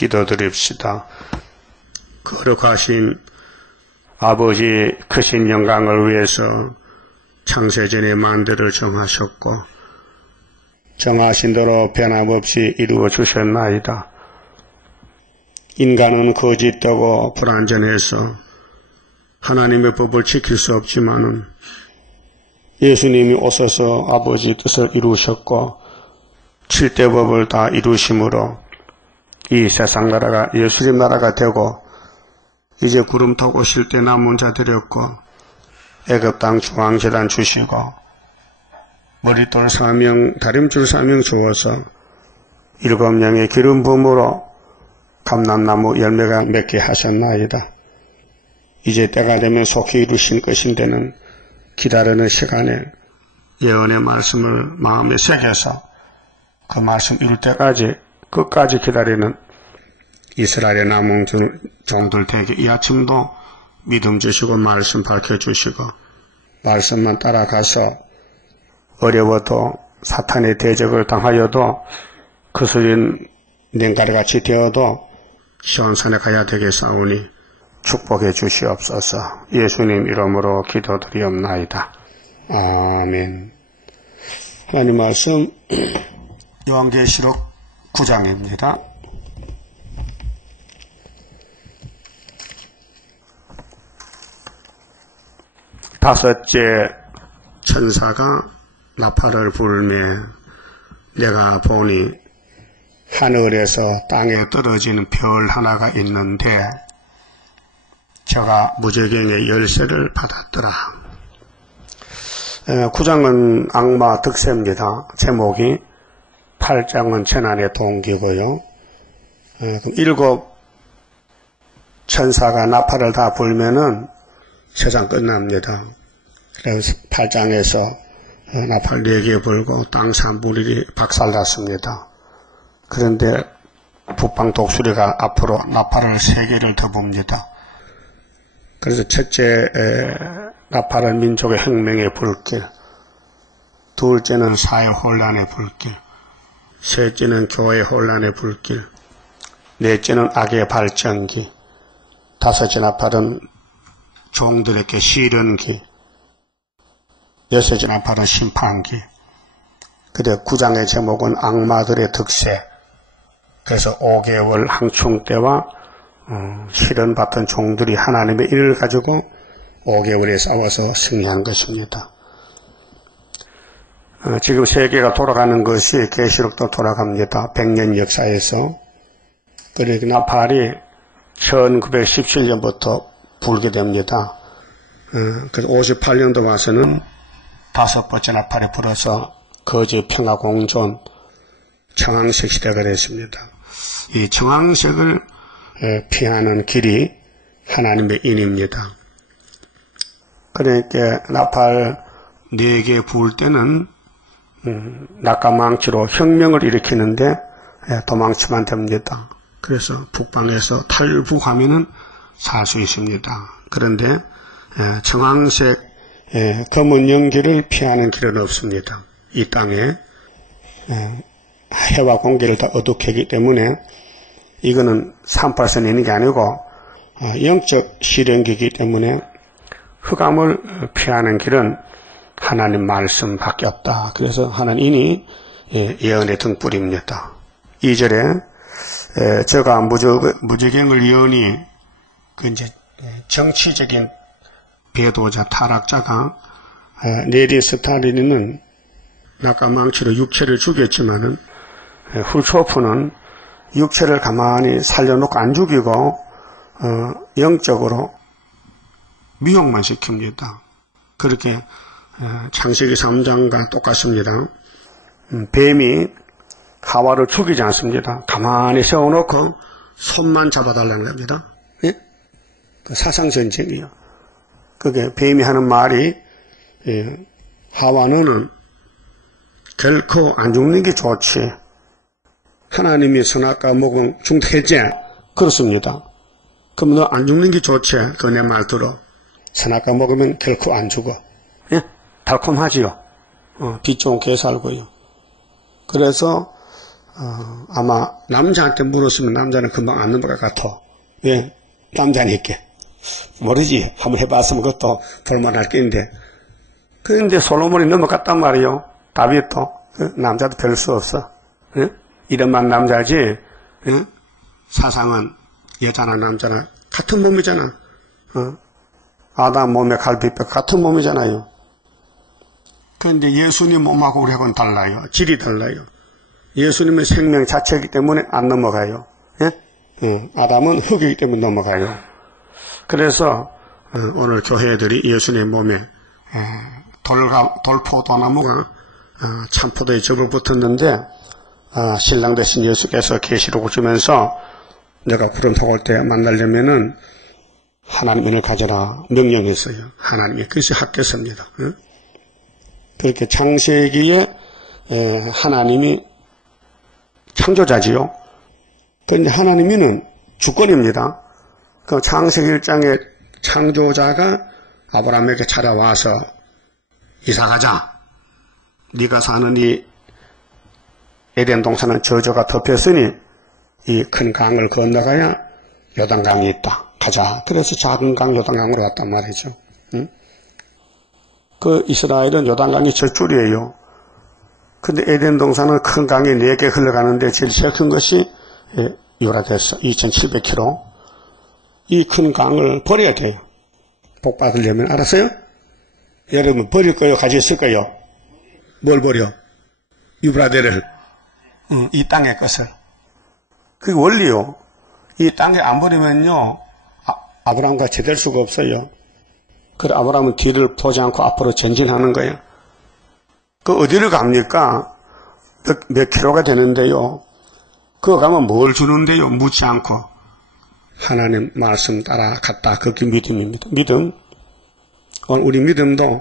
기도드립시다. 거룩하신 아버지 크신 영광을 위해서 창세전에 만대를 정하셨고 정하신 대로 변함없이 이루어 주셨나이다. 인간은 거짓되고 불완전해서 하나님의 법을 지킬 수 없지만은 예수님이 오셔서 아버지 뜻을 이루셨고 7대 법을 다 이루심으로 이 세상 나라가 예수님 나라가 되고 이제 구름 타고 오실 때 남은 자 드렸고 애굽 땅 중앙재단 주시고 머릿돌 4명 다림줄 4명 주어서 7명의 기름 부음으로 감람나무 열매가 맺게 하셨나이다. 이제 때가 되면 속히 이루신 것인데는 기다리는 시간에 예언의 말씀을 마음에 새겨서 그 말씀 이룰 때까지 끝까지 기다리는 이스라엘의 남은 종들 되게 이 아침도 믿음 주시고 말씀 밝혀주시고 말씀만 따라가서 어려워도 사탄의 대적을 당하여도 거스린 냉가리같이 되어도 시온산에 가야 되겠사오니 축복해 주시옵소서. 예수님 이름으로 기도드리옵나이다. 아멘. 하나님 말씀 요한계시록 9장입니다. 다섯째 천사가 나팔을 불매 내가 보니 하늘에서 땅에 떨어지는 별 하나가 있는데 저가 무저갱의 열쇠를 받았더라. 9장은 악마 득세입니다. 제목이 8장은 재난의 동기고요. 그럼 7 천사가 나팔을 다 불면은 세상 끝납니다. 그래서 8장에서 나팔 4개 불고 땅 3분의 1이 박살났습니다. 그런데 북방 독수리가 앞으로 나팔을 3개를 더 붑니다. 그래서 첫째 나팔은 민족의 혁명의 불길, 둘째는 사회 혼란의 불길, 셋째는 교회 혼란의 불길, 넷째는 악의 발전기, 다섯째 나팔은 종들에게 시련기, 여섯째 나팔은 심판기. 그래 9장의 제목은 악마들의 득세. 그래서 5개월 항충 때와 시련받던 종들이 하나님의 일을 가지고 5개월에 싸워서 승리한 것입니다. 지금 세계가 돌아가는 것이 계시록도 돌아갑니다. 100년 역사에서. 그러니까 나팔이 1917년부터 불게 됩니다. 그래서 58년도 와서는 5번째 나팔이 불어서 거지 평화 공존 청황색 시대가 됐습니다. 이 청황색을 피하는 길이 하나님의 인입니다. 그러니까 나팔 4개 부을 때는 낙가망치로 혁명을 일으키는데 도망치면 됩니다. 그래서 북방에서 탈북하면은 살 수 있습니다. 그런데 청황색 검은 연기를 피하는 길은 없습니다. 이 땅에 해와 공기를 다 어둡게 하기 때문에 이거는 38선 있는 게 아니고 영적 시련기이기 때문에 흑암을 피하는 길은 하나님 말씀밖에 없다. 그래서 하나님이 예언의 등불입니다. 2절에 저가 무저갱을 예언이 그 이제 정치적인 배도자 타락자가 네리 스타린은 낙가망치로 육체를 죽였지만은 훌초프는 육체를 가만히 살려놓고 안 죽이고 영적으로 미혹만 시킵니다. 그렇게 창세기 3장과 똑같습니다. 뱀이 하와를 죽이지 않습니다. 가만히 세워놓고 손만 잡아달라는 겁니다. 예? 그 사상전쟁이요. 그게 뱀이 하는 말이 하와 너는 결코 안 죽는 게 좋지. 하나님이 선악과 먹은 중태지. 그렇습니다. 그럼 너 안 죽는 게 좋지. 그 내 말 들어. 선악과 먹으면 결코 안 죽어. 예? 달콤하지요. 빛 좋은 게 살고요. 그래서 아마 남자한테 물었으면 남자는 금방 안 넘어갈 것 같아. 왜? 남자니까. 모르지. 한번 해봤으면 그것도 볼만할 게인데. 그런데 솔로몬이 넘어갔단 말이요. 다윗도. 남자도 별 수 없어. 이름만 남자지. 사상은 여자나 남자나 같은 몸이잖아. 아담 몸에 갈비뼈 같은 몸이잖아요. 그런데 예수님 몸하고 우리하고는 달라요. 질이 달라요. 예수님은 생명 자체이기 때문에 안 넘어가요. 아담은 흙이기 때문에 넘어가요. 그래서 오늘 교회들이 예수님 몸에 돌포도나무가 참포도에 접을 붙었는데 신랑 되신 예수께서 계시록을 주면서 내가 구름 타고 올 때 만나려면은 하나님을 가져라 명령했어요. 하나님이 그것이 학교서입니다. 그렇게 창세기에 하나님이 창조자지요. 그런데 하나님이는 주권입니다. 그 창세기 1장에 창조자가 아브라함에게 찾아와서 이사가자. 네가 사는 이 에덴 동산은 저주가 덮였으니 이 큰 강을 건너가야 요단강이 있다. 가자. 그래서 작은 강 요단강으로 갔단 말이죠. 그 이스라엘은 요단강이 젖줄이에요. 근데 에덴 동산은 큰 강이 4개 흘러가는데 제일 큰 것이 유라데스 2700km. 이 큰 강을 버려야 돼요. 복 받으려면. 알았어요? 여러분 버릴 거요? 가지고 있을 거요? 뭘 버려? 유브라데를. 이 땅의 것을. 그게 원리요. 이 땅에 안 버리면요. 아브라함과 같이 될 수가 없어요. 그래 아브라함은 뒤를 보지 않고 앞으로 전진하는 거예요. 그 어디를 갑니까? 몇 킬로가 되는데요. 그거 가면 뭘 주는데요? 묻지 않고 하나님 말씀 따라갔다. 그게 믿음입니다. 믿음. 오늘 우리 믿음도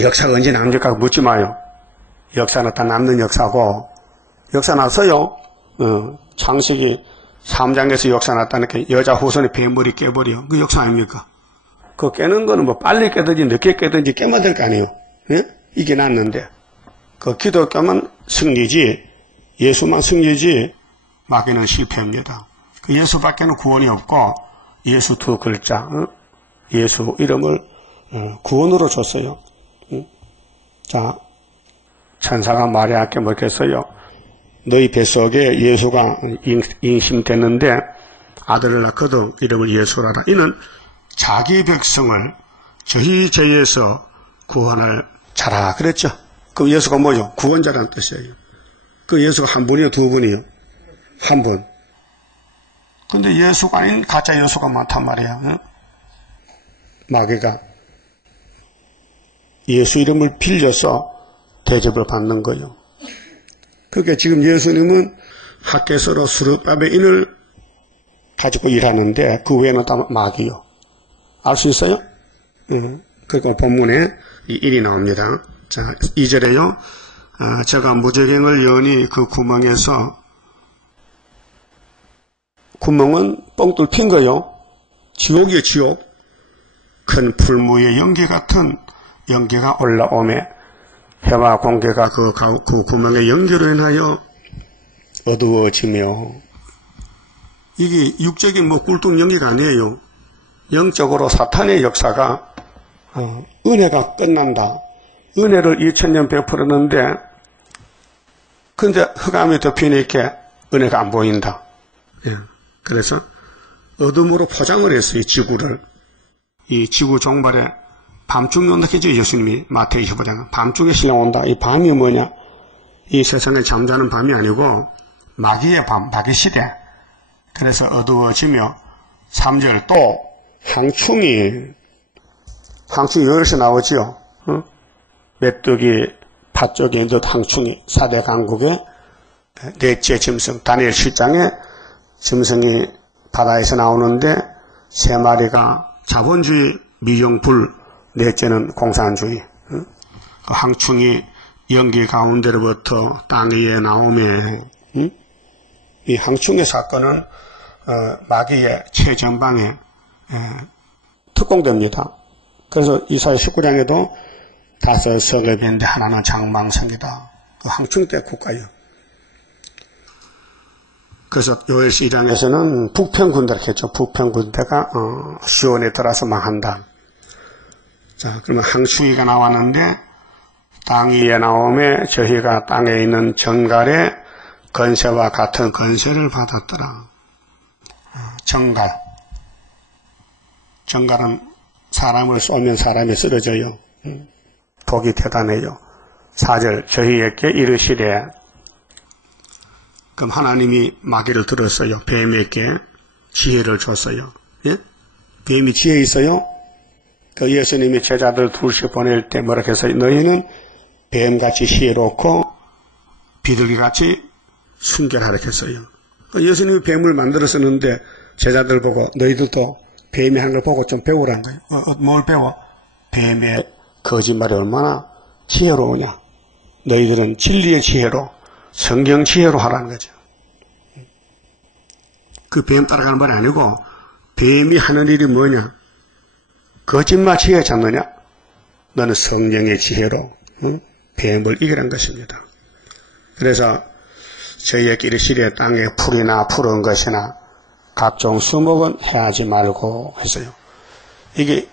역사가 언제 남을까 묻지 마요. 역사는 다 남는 역사고 역사 났어요. 창세기 3장에서 역사 났다니까 여자 후손이 뱀머리 깨버려. 그 역사 아닙니까? 그 깨는 거는 뭐 빨리 깨든지 늦게 깨든지 깨면 될 거 아니에요. 예? 이게 났는데 그 기독교만 승리지 예수만 승리지 마귀는 실패입니다. 그 예수밖에는 구원이 없고 예수 두 글자 예수 이름을 구원으로 줬어요. 자 천사가 마리아께 뭐겠어요? 너희 뱃속에 예수가 임신됐는데 아들을 낳거든 이름을 예수라라. 이는 자기 백성을 저희 죄에서 구원할 자라 그랬죠. 그 예수가 뭐죠? 구원자라는 뜻이에요. 그 예수가 한 분이요? 두 분이요? 한 분. 근데 예수가 아닌 가짜 예수가 많단 말이야. 마귀가 예수 이름을 빌려서 대접을 받는 거예요. 그러니까 지금 예수님은 학개서로 스룹밥의 인을 가지고 일하는데 그 외에는 다 마귀요. 알 수 있어요? 그러니까 본문에 이 일이 나옵니다. 자, 2절에요. 제가 무저갱을 여니 그 구멍에서 구멍은 뻥 뚫힌 거요. 지옥이에요, 지옥. 큰 풀무의 연기 같은 연기가 올라오매 해와 공기가 그 구멍의 연기로 인하여 어두워지며 이게 육적인 꿀뚝 연기가 아니에요. 영적으로 사탄의 역사가 은혜가 끝난다. 은혜를 2000년 베풀었는데 근데 흑암이 덮이니까 은혜가 안 보인다. 예. 그래서 어둠으로 포장을 했어요. 지구를. 이 지구 종말에 밤중에 온다 했죠. 예수님이 마태복음 25장 밤중에 신랑 온다. 이 밤이 뭐냐? 이 세상에 잠자는 밤이 아니고 마귀의 밤, 마귀 시대. 그래서 어두워지며 3절 또 항충이 여기서 나오지요. 메뚜기 파 쪽에 있는 항충이 4대 강국의 넷째 짐승 다니엘 7장에 짐승이 바다에서 나오는데 3마리가 자본주의 미정불 넷째는 공산주의. 그 항충이 연기 가운데로부터 땅 위에 나오며 이 항충의 사건은 마귀의 최전방에 특공됩니다. 그래서 이사야 19장에도 5 성읍인데 하나는 장망성이다. 그 항충 때 국가요. 그래서 요엘서 1장에서는 북편 군대를 했죠. 북편 군대가 시온에 들어서 망한다. 자, 그러면 항충이가 나왔는데 땅 위에 나오매 저희가 땅에 있는 정갈의 건세와 같은 건세를 받았더라. 정갈은 사람을 쏘면 사람이 쓰러져요. 독이 대단해요. 4절 저희에게 이르시되, 그럼 하나님이 마귀를 들었어요. 뱀에게 지혜를 줬어요. 예? 뱀이 지혜 있어요? 그 예수님이 제자들 둘씩 보낼 때 뭐라 해서 너희는 뱀같이 지혜롭고 비둘기같이 순결하라 했어요. 예수님이 뱀을 만들었었는데 제자들 보고 너희들도 뱀이 하는 걸 보고 좀 배우라는 거예요. 뭘 배워? 뱀의 거짓말이 얼마나 지혜로우냐. 너희들은 진리의 지혜로, 성경 지혜로 하라는 거죠. 그 뱀 따라가는 말이 아니고 뱀이 하는 일이 뭐냐? 거짓말 지혜 잡느냐? 너는 성령의 지혜로 뱀을 이기라는 것입니다. 그래서 저희에게 이르시되 땅에 풀이나 푸른 것이나 각종 수목은 해하지 말고 했어요. 이게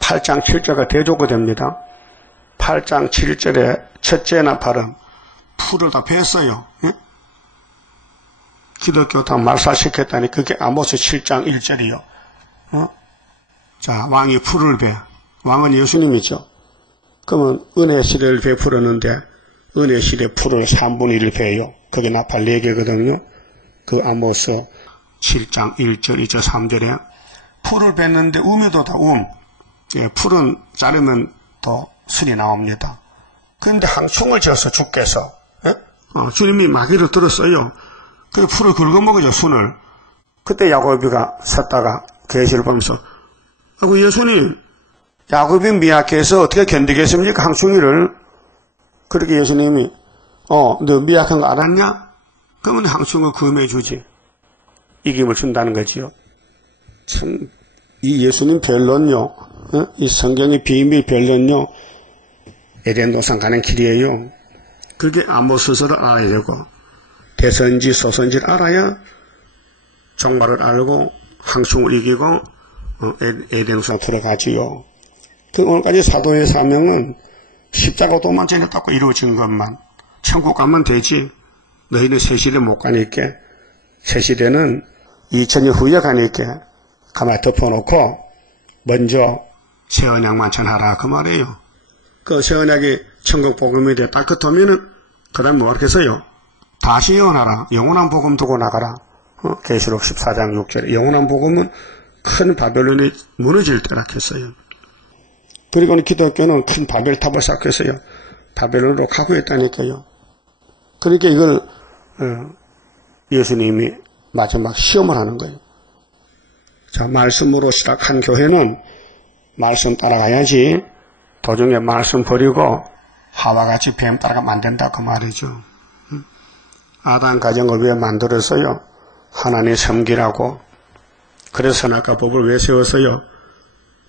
8장 7절과 대조가 됩니다. 8장 7절에 첫째 나팔은 풀을 다 뱄어요. 예? 기독교 다 말살시켰다니 그게 아모스 7장 1절이요. 자, 왕이 풀을 베. 왕은 예수님이죠. 그러면 은혜 시대를 베풀었는데 은혜 시대 풀을 3분의 1을 베요. 그게 나팔 4개거든요. 그 아모스 7장 1절, 2절, 3절에 풀을 뱉는데 우미도 다 예, 풀은 자르면 또 순이 나옵니다. 그런데 항충을 지어서 주께서 예? 주님이 마귀를 들었어요. 그래 풀을 긁어먹어죠, 순을. 그때 야곱이가 섰다가 계시를 보면서 예수님, 야곱이 미약해서 어떻게 견디겠습니까? 항충이를. 그렇게 예수님이 너 미약한 거 알았냐? 그러면 항충을 금해주지. 이김을 준다는 거지요. 참, 이 예수님 별론요, 이 성경의 비밀 별론요, 에덴 동산 가는 길이에요. 그게 아모스서를 알아야 되고, 대선지, 소선지를 알아야 종말을 알고, 항충을 이기고, 에덴 동산 들어가지요. 그 오늘까지 사도의 사명은 십자가 도만 전했다고 이루어진 것만. 천국 가면 되지. 너희는 새 시대 못 가니까. 새 시대는 2000년 후에 가니까 가만히 덮어놓고 먼저 새 언약만 전하라 그 말이에요. 그 새 언약이 천국 복음이 돼 딱 그터면은 그 다음에 뭐 하겠어요? 다시 예언하라. 영원한 복음 두고 나가라. 계시록 14장 6절에 영원한 복음은 큰 바벨론이 무너질 때라 했어요. 그리고는 기독교는 큰 바벨탑을 쌓겠어요. 바벨론으로 가고 있다니까요. 그러니까 이걸 예수님이 마지막 시험을 하는 거예요. 자, 말씀으로 시작한 교회는 말씀 따라가야지 도중에 말씀 버리고 하와같이 뱀 따라가면 안 된다 그 말이죠. 아담 가정을 왜 만들었어요? 하나님 섬기라고. 그래서 선악과 법을 왜 세웠어요?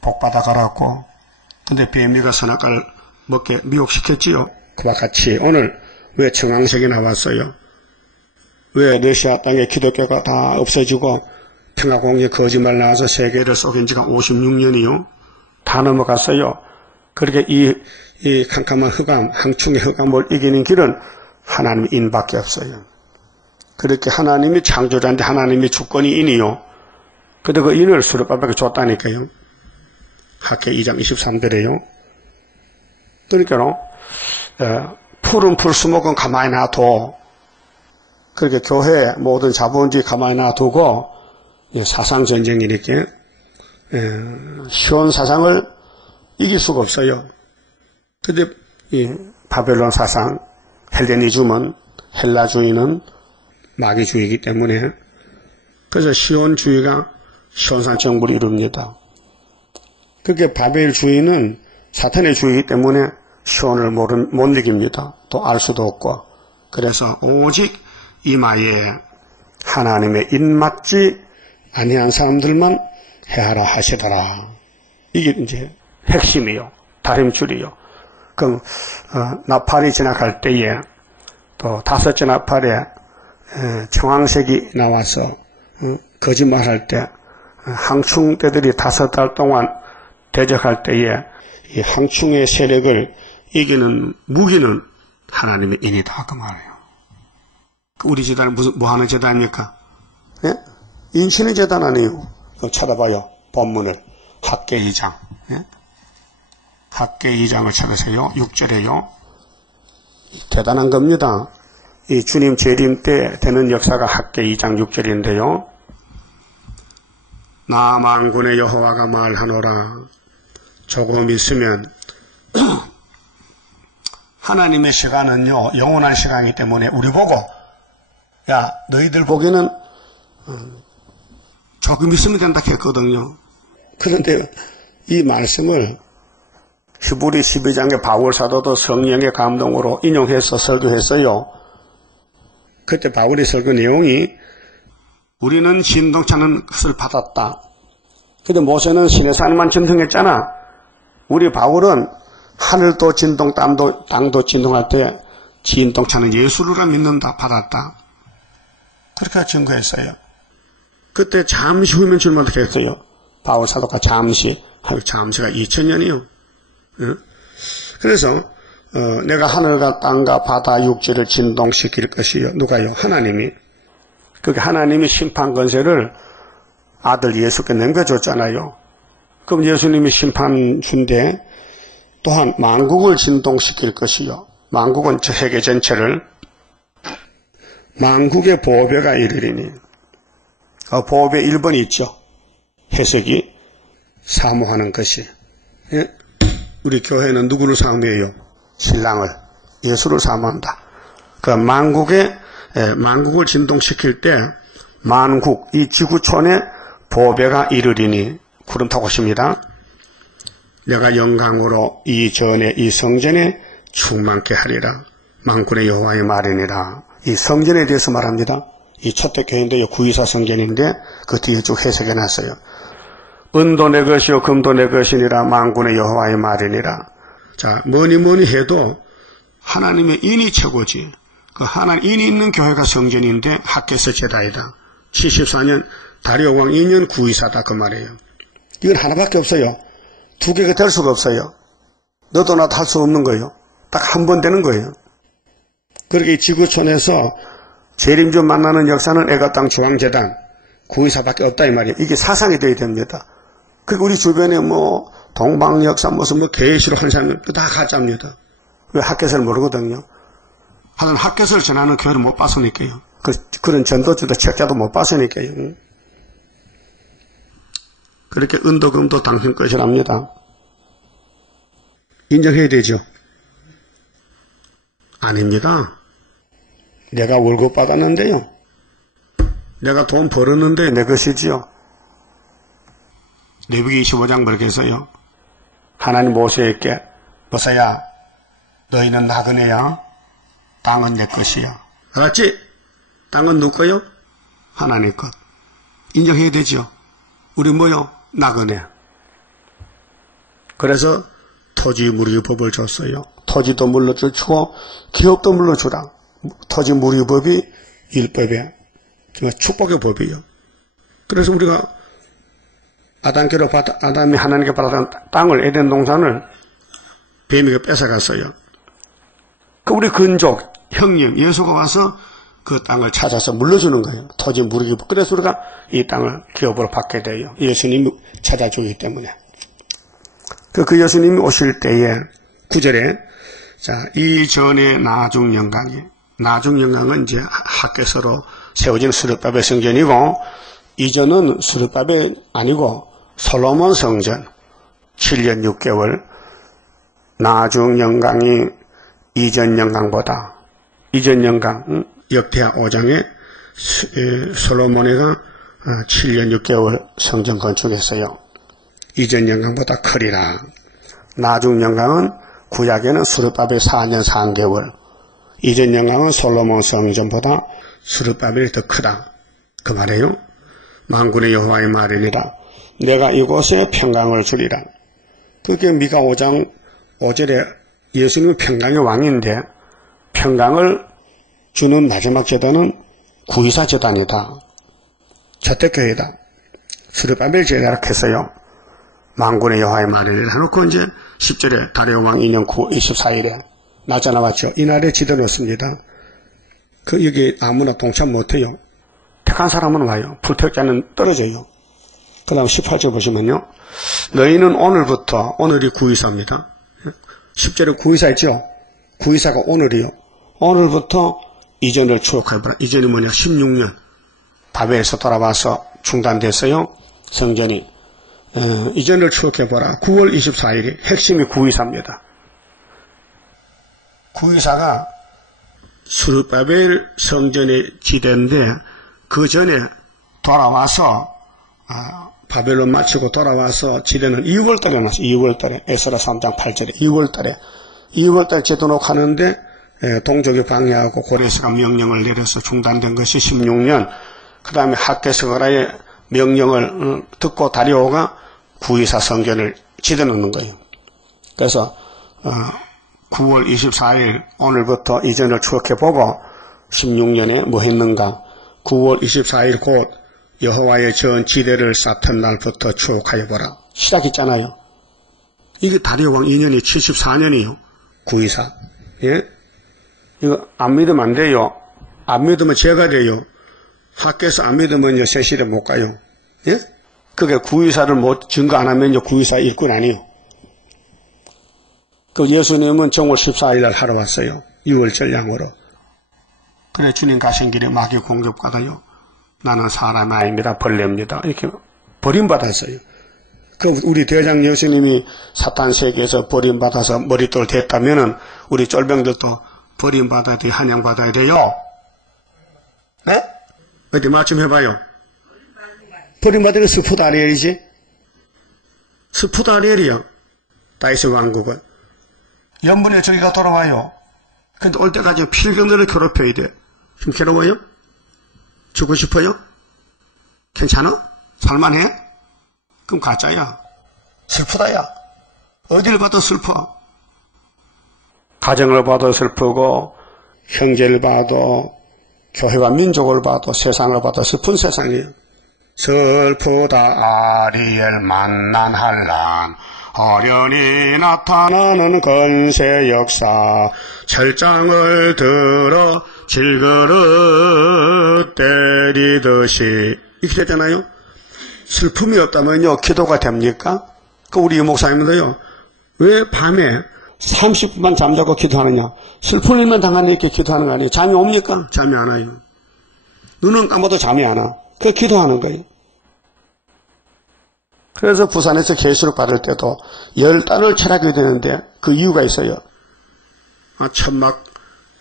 복받아 가라고. 근데 뱀이가 선악과를 먹게 미혹시켰지요. 그와 같이 오늘 왜 청황색이 나왔어요? 왜 러시아 땅에 기독교가 다 없어지고 평화공예 거짓말 나와서 세계를 속인 지가 56년이요? 다 넘어갔어요. 그렇게 이 캄캄한 흑암, 항충의 흑암을 이기는 길은 하나님 인밖에 없어요. 그렇게 하나님이 창조자인데 하나님이 주권이인이요. 근데 그 인을 수르바밖에 줬다니까요. 학계 2장 23절에요. 그러니까 푸른 풀수목은 가만히 놔둬. 그렇게 교회 모든 자본주의 가만히 놔두고 사상전쟁이니까 시온 사상을 이길 수가 없어요. 근데 이 바벨론 사상, 헬레니즘은 헬라주의는 마귀주의이기 때문에 그래서 시온주의가 시온산 정부를 이룹니다. 그렇게 바벨주의는 사탄의 주의이기 때문에 시온을 못 이깁니다. 또 알 수도 없고. 그래서 오직 이마에 하나님의 입맞지 아니한 사람들만 해하라 하시더라. 이게 이제 핵심이요. 다림줄이요. 그럼 나팔이 지나갈 때에 또 다섯째 나팔에 청황색이 나와서 거짓말할 때 항충떼들이 5달 동안 대적할 때에 이 항충의 세력을 이기는 무기는 하나님의 인이다 그 말이에요. 우리 제단은 뭐 하는 제단입니까? 예? 인치는 제단 아니에요. 그럼 찾아봐요. 본문을. 학계 2장. 예? 학계 2장을 찾으세요. 6절에요. 대단한 겁니다. 이 주님 재림 때 되는 역사가 학계 2장 6절인데요. 나 만군의 여호와가 말하노라. 조금 있으면 하나님의 시간은요 영원한 시간이기 때문에 우리 보고 야 너희들 보기에는 조금 있으면 된다 했거든요. 그런데 이 말씀을 히브리 12장의 바울 사도도 성령의 감동으로 인용해서 설교했어요. 그때 바울의 설교 내용이 우리는 진동차는 것을 받았다. 근데 모세는 시내산만 진동했잖아. 우리 바울은 하늘도 진동, 땅도 진동할 때 진동차는 예수를 믿는다, 받았다. 그렇게 증거했어요. 그때 잠시 후면 질문했어요. 바울 사도가 잠시가 2000년이요. 그래서 내가 하늘과 땅과 바다 육지를 진동시킬 것이요. 누가요? 하나님이. 그게 하나님이 심판 권세를 아들 예수께 넘겨줬잖아요. 그럼 예수님이 심판 준대 또한 만국을 진동시킬 것이요. 만국은 세계 전체를 만국의 보배가 이르리니 보배 1번이 있죠. 해석이 사모하는 것이. 예? 우리 교회는 누구를 사모해요? 신랑을, 예수를 사모한다. 그 만국을 진동시킬 때 만국, 이 지구촌에 보배가 이르리니 구름 타고 오십니다. 내가 영광으로 이 성전에 충만케 하리라. 만군의 여호와의 말이니라. 이 성전에 대해서 말합니다. 이 초대교회인데요. 구이사 성전인데 그 뒤에 쭉 해석해 놨어요. 은도 내 것이요 금도 내 것이니라. 만군의 여호와의 말이니라. 자, 뭐니 해도 하나님의 인이 최고지. 그 하나님 인이 있는 교회가 성전인데 학개서 제다이다. 74년 다리오 왕 2년 구이사다 그 말이에요. 이건 하나밖에 없어요. 2개가 될 수가 없어요. 너도 나도 할 수 없는 거예요. 딱 한 번 되는 거예요. 그렇게 지구촌에서 재림주 만나는 역사는 애가 땅 중앙재단 구이사밖에 없다 이 말이에요. 이게 사상이 되어야 됩니다. 그리고 우리 주변에 뭐 동방 역사 무슨 뭐 계시로 한 사람 다 가짜입니다. 왜 학개서를 모르거든요. 하여튼 학개서를 전하는 교회를 못 봤으니까요. 그런 전도주도 책자도 못 봤으니까요. 그렇게 은도 금도 당신 것이랍니다. 인정해야 되죠? 아닙니다. 내가 월급 받았는데요. 내가 돈 벌었는데 내 것이지요. 레위기 25장 그렇게해서요. 하나님 모세에게 모세야 너희는 나그네야. 땅은 내 것이야. 알았지? 땅은 누구 거요? 하나님 것. 인정해야 되죠. 우리 뭐요? 나그네. 그래서 토지 무리법을 줬어요. 토지도 물러줄 주고 기업도 물러주라. 토지 무리법이 율법에 정말 축복의 법이에요. 그래서 우리가 아담이 하나님께 받았던 땅을 에덴 동산을 뱀에게 뺏어갔어요. 그 우리 근족 형님 예수가 와서 그 땅을 찾아서 물려주는 거예요. 토지 무리법. 그래서 우리가 이 땅을 기업으로 받게 돼요. 예수님이 찾아주기 때문에. 그 예수님이 오실 때에 9절에 이전에 나중 영광은 이제 학개서로 세워진 스룹바벨 성전이고 이전은 스룹바벨 아니고 솔로몬 성전 7년 6개월 나중 영광이 이전 영광보다 이전 영광 역대하 5장에 솔로몬이가 7년 6개월 성전 건축했어요. 이전 영광보다 크리라. 나중 영광은 구약에는 스룹바벨 4년 3개월 이전 영광은 솔로몬 성전보다 스룹바벨이 더 크다. 그 말이에요. 만군의 여호와의 말이니라. 내가 이곳에 평강을 주리라. 그게 미가 5장 5절에 예수님은 평강의 왕인데 평강을 주는 마지막 제도는 구이사 재단이다. 초대교회다. 스룹바벨 제자라 했어요. 만군의 여호와의 말을 해놓고 이제 10절에 다리오 왕 2년 9월 24일에 날짜 나왔죠. 이날에 지도 놓습니다. 여기 아무나 동참 못해요. 택한 사람은 와요. 불택자는 떨어져요. 그 다음 18절 보시면요. 너희는 오늘부터, 오늘이 구이사입니다. 10절에 구이사 있죠? 구이사가 오늘이요. 오늘부터 이전을 추억해보라. 이전이 뭐냐? 16년. 바벨에서 돌아와서 중단됐어요. 성전이. 이전을 추억해보라. 9월 24일이 핵심이 구이사입니다. 구이사가 스룹바벨 성전의 지대인데 그 전에 돌아와서 바벨론 마치고 돌아와서 지대는 2월달에 났어요. 2월달에 에스라 3장 8절에 2월달에 제도록 하는데 동족이 방해하고 고레스가 명령을 내려서 중단된 것이 16년. 그 다음에 학개서가라의 명령을 듣고 다리오가 구이사 성전을 지대 놓는 거예요. 그래서 9월 24일 오늘부터 이전을 추억해보고 16년에 뭐 했는가. 9월 24일 곧 여호와의 전 지대를 쌓던 날부터 추억하여보라. 시작했잖아요. 이게 다리오 왕 2년이 74년이요. 구이사. 예? 이거 안 믿으면 안 돼요. 안 믿으면 죄가 돼요. 학교에서 안 믿으면요, 세실에 못 가요. 예? 그게 구이사를 못 증거 안 하면요, 구이사 일꾼 아니에요. 그 예수님은 정월 14일 날 하러 왔어요. 6월절 양으로. 그래, 주님 가신 길에 마귀 공격받아요. 나는 사람이 아닙니다. 벌레입니다. 이렇게 버림받았어요. 우리 대장 예수님이 사탄 세계에서 버림받아서 머릿돌 됐다면은 우리 쫄병들도 버림받아야 돼, 한양받아야 돼요. 네? 어디 맞춤 해봐요. 버림받은 건 스푸드 아리엘이지? 스푸드 아리엘이요. 다이스 왕국은. 연분의 저기가 돌아와요. 근데 올 때까지 필경들을 괴롭혀야 돼. 좀 괴로워요? 죽고 싶어요? 괜찮아? 살만해? 그럼 가짜야. 슬프다야. 어디를 봐도 슬퍼. 가정을 봐도 슬프고 형제를 봐도 교회와 민족을 봐도 세상을 봐도 슬픈 세상이에요. 슬프다 아리엘 만난 한란 어련히 나타나는 건세 역사 철장을 들어 질그릇 때리듯이 이렇게 됐잖아요. 슬픔이 없다면요 기도가 됩니까? 우리 목사님들요 왜 밤에 30분만 잠자고 기도하느냐? 슬픈 일만 당하니 이렇게 기도하는 거 아니에요? 잠이 옵니까? 잠이 안 와요. 눈은 감아도 잠이 안 와. 그 기도하는 거예요. 그래서 부산에서 계시록 받을 때도 10달을 철학해야 되는데 그 이유가 있어요. 천막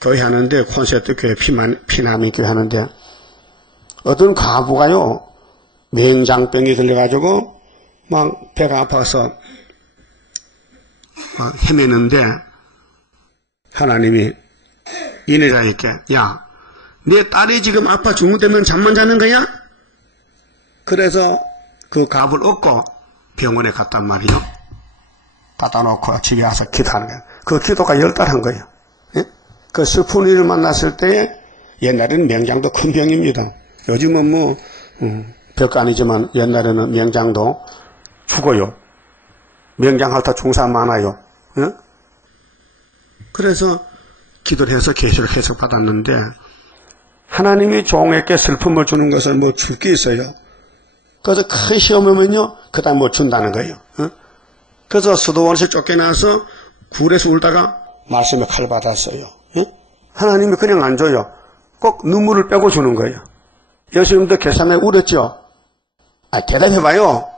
교회 하는데 콘서트 교회 피난민 교회 하는데 어떤 과부가요 맹장병이 걸려가지고 막 배가 아파서 막 헤매는데 하나님이 이내자에게 야, 내 딸이 지금 아파 죽는다면 잠만 자는 거야? 그래서 그 갑을 얻고 병원에 갔단 말이요. 갖다 놓고 집에 와서 기도하는 거예요. 그 기도가 10달 한 거예요. 예? 그 슬픈 일을 만났을 때 옛날에는 맹장도 큰 병입니다. 요즘은 뭐 별거 아니지만 옛날에는 맹장도 죽어요. 명장 핥아 중사 많아요. 예? 그래서 기도를 해서 계시를 해석받았는데 하나님이 종에게 슬픔을 주는 것은 뭐 줄 게 있어요. 그래서 큰 시험이 오면요 그 다음 뭐 준다는 거예요. 예? 그래서 수도원에서 쫓겨나서 굴에서 울다가 말씀에 칼 받았어요. 예? 하나님이 그냥 안 줘요. 꼭 눈물을 빼고 주는 거예요. 예수님도 겟세마네 울었죠. 대답해봐요.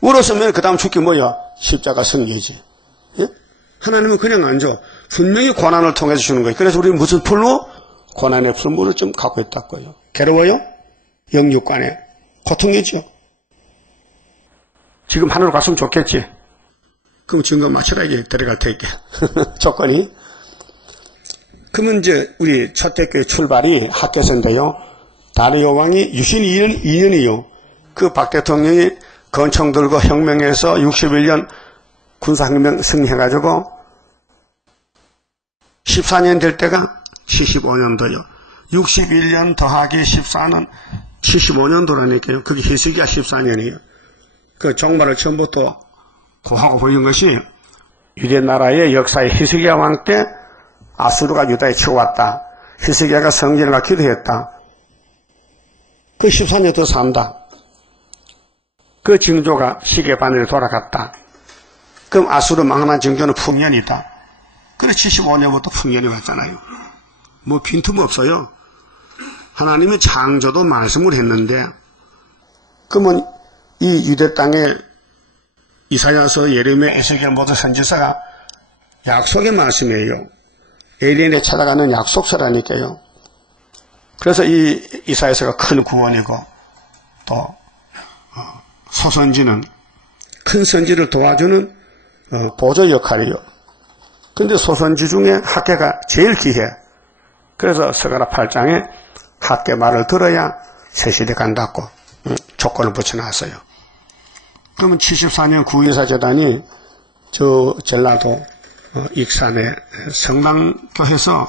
울었으면 그 다음 죽기 뭐야? 십자가 승리지. 예? 하나님은 그냥 안 줘. 분명히 고난을 통해서 주는 거예요. 그래서 우리는 무슨 풀로? 고난의 풀무를 좀 갖고 있다고요. 괴로워요? 영육간에 고통이죠. 지금 하늘로 갔으면 좋겠지. 그럼 증거 맞춰라 이게 들어갈 테니까. 조건이. 그러면 이제 우리 초대교회 출발이 학교에서인데요. 다리오 왕이 유신 2년이요. 그 박 대통령이 건총 들고 혁명해서 61년 군사혁명 승리해가지고 14년 될 때가 75년도요. 61년 더하기 14는 75년도라니까요. 그게 히스기야 14년이에요. 그 종말을 처음부터 고하고 보인 것이 유대 나라의 역사에 히스기야 왕 때 아수르가 유다에 치고왔다. 히스기야가 성전을 기도했다. 그 14년 더 산다. 그 징조가 시계 바늘에 돌아갔다. 그럼 아수르 망한 징조는 풍년이다. 그래 75년부터 풍년이 왔잖아요. 뭐 빈틈없어요. 하나님이 창조도 말씀을 했는데 그러면 이 유대 땅에 이사야서, 예레미야, 에스겔 모든 선지서가 약속의 말씀이에요. 에덴에 찾아가는 약속서라니까요. 그래서 이 이사야서가 큰 구원이고 또 소선지는 큰 선지를 도와주는 보조 역할이요. 그런데 소선지 중에 학계가 제일 귀해. 그래서 서가라 8장에 학계 말을 들어야 새시대 간다고 조건을 붙여놨어요. 그러면 74년 구의사 재단이 저 전라도 익산에 성당교에서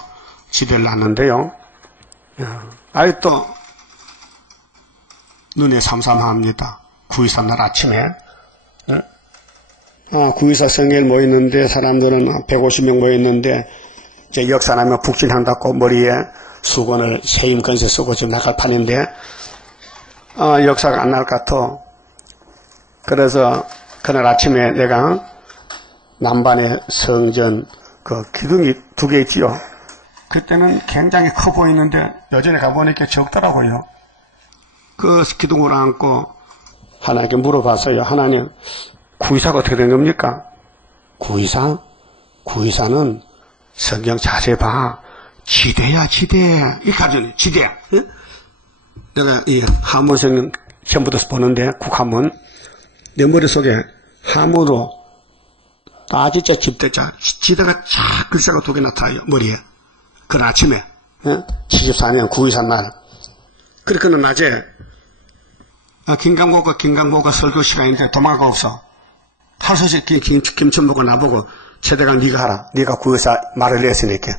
지대를 놨는데요. 아직도 눈에 삼삼합니다. 구의사 날 아침에 구의사 성회를 모였는데 사람들은 150명 모였는데 이제 역사나면 북진한다고 머리에 수건을 세임 건세 쓰고 지금 나갈 판인데 역사가 안 날 것 같아. 그래서 그날 아침에 내가 남반의 성전 그 기둥이 2개 있지요. 그때는 굉장히 커 보이는데 여전히 가보니까 적더라고요. 그 기둥을 안고 하나님께 물어봤어요. 하나님, 구의사가 어떻게 된 겁니까? 구의사? 구의사는 성경 자세히 봐. 지대야, 지대. 이렇게 하죠. 지대. 예? 내가 이 한문성경 전부터 보는데, 국한문. 내 머릿속에 한문으로 따지자, 집대자, 지대가 쫙 글자가 2개 나타나요. 머리에. 그 아침에. 예? 74년 구의사 날. 그렇게는 낮에 김강복과 설교 시간인데 도망가 없어. 하소식 김천보고 나보고 최대강 네가 하라. 네가 구의사 말을 했으니까.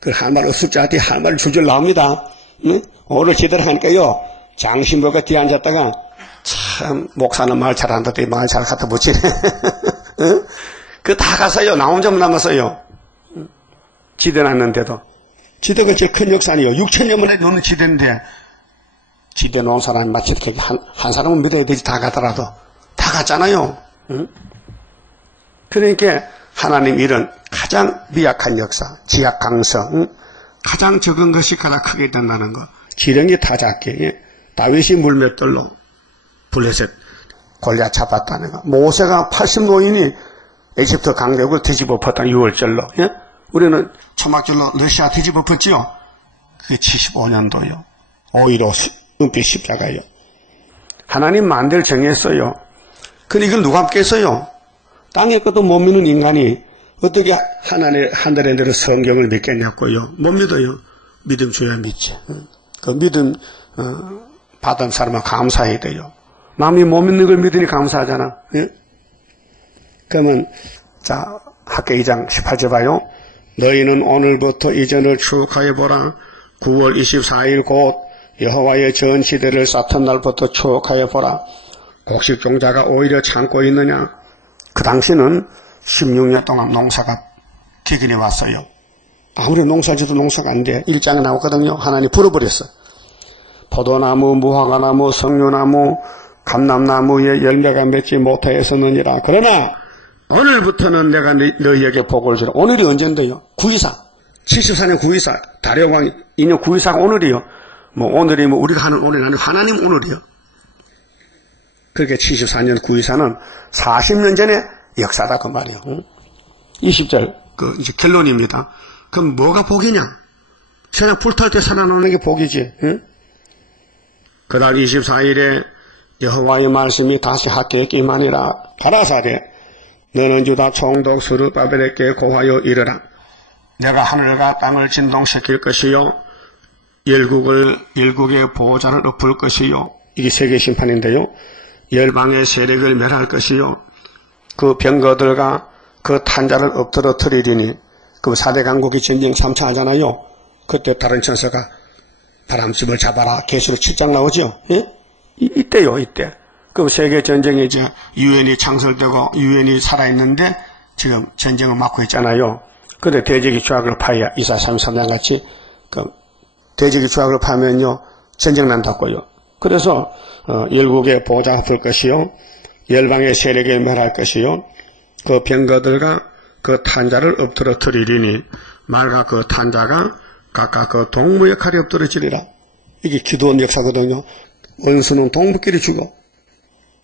그 할 말 없을 줄 알았더니 할 말을 줄줄 나옵니다. 응? 오늘 제대로 하니까요. 장신보가 뒤에 앉았다가 참 목사는 말 잘한다더니 말 잘 갖다 붙이네. 응? 그 다 가서요. 나 혼자 남았어요. 지대 났는데도. 지대가 제일 큰 역사니요. 6,000년 만에 노는 지대인데 지대 놓은 사람이 마치 이렇게 한 사람은 믿어야 되지 다 가더라도 다 갔잖아요. 응? 그러니까 하나님 일은 가장 미약한 역사, 지약 강성, 가장 적은 것이 가장 크게 된다는 거. 지령이 다 작게 다윗이 물맷돌로 블레셋 골리앗 잡았다는 거. 모세가 80노인이 에집트 강대국을 뒤집어 엎었다는 6월절로. 예? 우리는 초막절로 러시아 뒤집어 엎었지요. 그게 75년도요. 5.15 은빛 십자가요. 하나님 만들 정했어요. 근데 이걸 누가 함께했어요? 땅의 것도 못 믿는 인간이 어떻게 하늘의 대로 성경을 믿겠냐고요? 못 믿어요. 믿음 줘야 믿지. 그 믿음 받은 사람은 감사해야 돼요. 남이 못 믿는 걸 믿으니 감사하잖아. 예? 그러면 자 학계 2장 18절 봐요. 너희는 오늘부터 이전을 추억하여 보라. 9월 24일 곧 여호와의 전시대를 쌓던 날부터 추억하여 보라. 곡식종자가 오히려 참고 있느냐? 그 당시는 16년 동안 농사가 기근이 왔어요. 아무리 농사지도 농사가 안 돼. 1장에 나왔거든요. 하나님 불어버렸어. 포도나무, 무화과나무, 석류나무, 감람나무에 열매가 맺지 못하였었느니라. 그러나 오늘부터는 내가 너희에게 복을 주라. 오늘이 언젠데요? 구이사. 74년 구이사. 다려왕 인용 구이사가 오늘이요. 뭐 오늘이 뭐 우리가 하는 오늘이 아니고 하나님 오늘이요. 그렇게 74년 구이사는 40년 전에 역사다 그 말이에요. 20절 그 이제 결론입니다. 그럼 뭐가 복이냐? 세상 불탈 때 살아나는 게 복이지. 응? 그달 24일에 여호와의 말씀이 다시 학계에 임하니라. 가라사대 너는 유다 총독 스룹바벨에게 고하여 이르라. 내가 하늘과 땅을 진동시킬 것이요 열국의 보호자를 엎을 것이요. 이게 세계 심판인데요. 열방의 세력을 멸할 것이요. 그 병거들과 그 탄자를 엎드러뜨리리니 그 4대 강국이 전쟁 3차 하잖아요. 그때 다른 천사가 바람집을 잡아라. 계시록 7장 나오죠? 예? 이때요, 이때. 그럼 세계전쟁에 이제 유엔이 창설되고 유엔이 살아있는데 지금 전쟁을 막고 있잖아요. 근데 대적이 조약을 파야 이사 33장 같이 대적이 조약을 파면요 전쟁 난다고요. 그래서 열국의 보호자가 풀 것이요 열방의 세력에 멸할 것이요 그 병거들과 그 탄자를 엎드러뜨리리니 말과 그 탄자가 각각 그 동무 역할이 엎드러지리라. 이게 기도원 역사거든요. 원수는 동무끼리 죽어.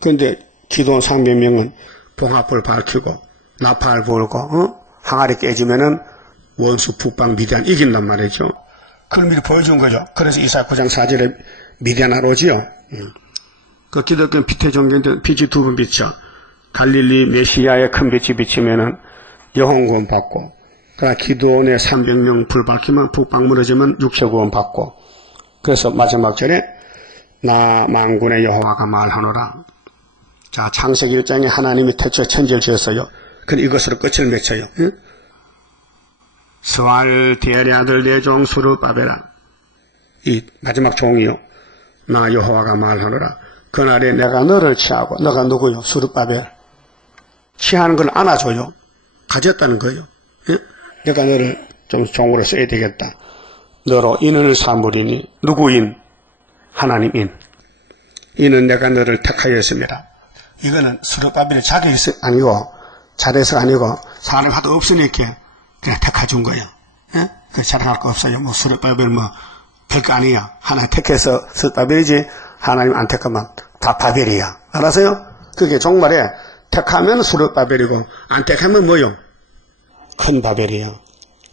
그런데 기도원 상명명은 봉합을 밝히고 나팔 불고 항아리 깨지면은 원수 북방 미디안 이긴단 말이죠. 그걸 미리 보여준 거죠. 그래서 이사야 9장 4절에 미디안 오지요. 그 기독교 빛의 종교인데 빛이 두 번 비쳐. 갈릴리 메시아의 큰 빛이 비치면은 영혼 구원 받고, 그러나 기도원의 300명 불 밝히면 북방 무너지면 육체 구원 받고. 그래서 마지막 절에 나 만군의 여호와가 말하노라. 자, 창세기 1장에 하나님이 태초에 천지를 지었어요. 근데 이것으로 끝을 맺혀요. 스왈디엘의 아들 내 종 스룹바벨아. 이 마지막 종이요. 나 여호와가 말하노라. 그날에 내가 너를 취하고, 너가 누구요? 스룹바벨. 취하는 걸 안아줘요. 가졌다는 거예요. 예? 내가 너를 좀 종으로 써야 되겠다. 너로 인을 삼으리니. 누구 인? 하나님 인. 이는 내가 너를 택하였습니다. 이거는 스룹바벨이 자격이 아니고 잘해서 아니고 사람 하도 없으니까 그냥 택해준 거예요. 예? 그 자랑할 거 없어요. 뭐 스룹바벨 뭐 별거 아니야. 하나님 택해서 스룹바벨이지 하나님 안 택하면 다 바벨이야. 알았어요? 그게 종말에 택하면 스룹바벨이고 안 택하면 뭐요? 큰 바벨이요.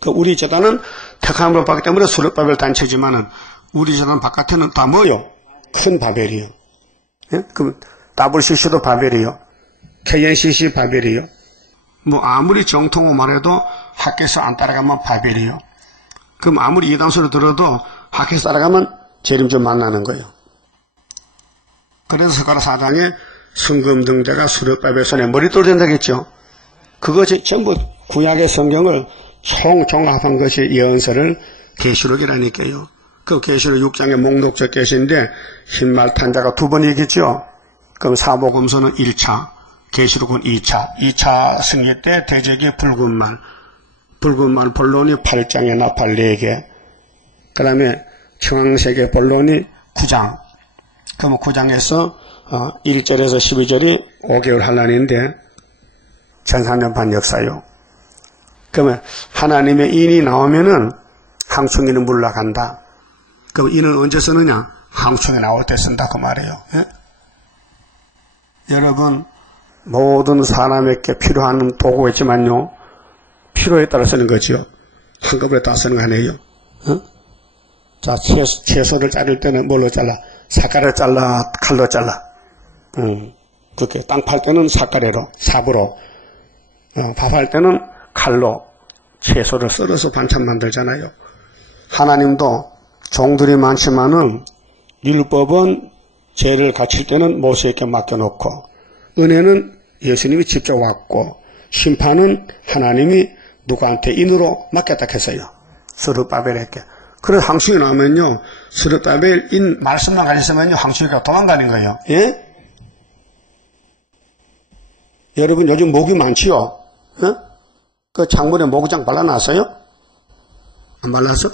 그 우리 재단은 택함을 받기 때문에 스룹바벨 단체지만은 우리 재단 바깥에는 다 뭐요? 큰 바벨이요. 예? 그럼 WCC도 바벨이요. KNCC 바벨이요. 뭐 아무리 정통을 말해도 학교에서 안 따라가면 바벨이요. 그럼 아무리 이단소를 들어도 학교에서 따라가면 재림 좀 만나는 거예요. 그래서 스가랴 4장에 순금등대가 스룹바벨 손에 머릿돌 된다겠죠. 그것이 전부 구약의 성경을 총종합한 것이 예언서를 계시록이라니까요. 그 계시록 6장의 목록적 계시인데 흰말 탄자가 두 번 얘기했죠. 그럼 사복음서는 1차, 계시록은 2차. 2차 승리 때 대적이 붉은 말 본론이 8장에 나팔 4개. 그 다음에 청황색의 본론이 9장. 그럼 9장에서 1절에서 12절이 5개월 환란인데 1400년 반 역사요. 그러면 하나님의 인이 나오면은 항충이는 물러간다. 그럼 인은 언제 쓰느냐? 항충이 나올 때 쓴다 그 말이에요. 예? 여러분 모든 사람에게 필요한 도구가 있지만요. 필요에 따라 쓰는 거죠. 한꺼번에 다 쓰는 거 아니에요. 자, 채소를 자를 때는 뭘로 잘라? 삿갓을 잘라, 칼로 잘라. 그렇게 땅 팔 때는 삿갓으로, 삽으로. 밥할 때는 칼로 채소를 썰어서 반찬 만들잖아요. 하나님도 종들이 많지만은 율법은 죄를 갖출 때는 모세에게 맡겨놓고 은혜는 예수님이 직접 왔고 심판은 하나님이 누구한테 인으로 맡겼다 했어요. 스룹바벨에게. 그래서 항충이 나오면요. 스룹바벨 인 말씀만 가졌으면요. 항충이가 도망가는 거예요. 예? 여러분 요즘 모기 많지요? 예? 그 창문에 모기장 발라놨어요? 안 발랐어?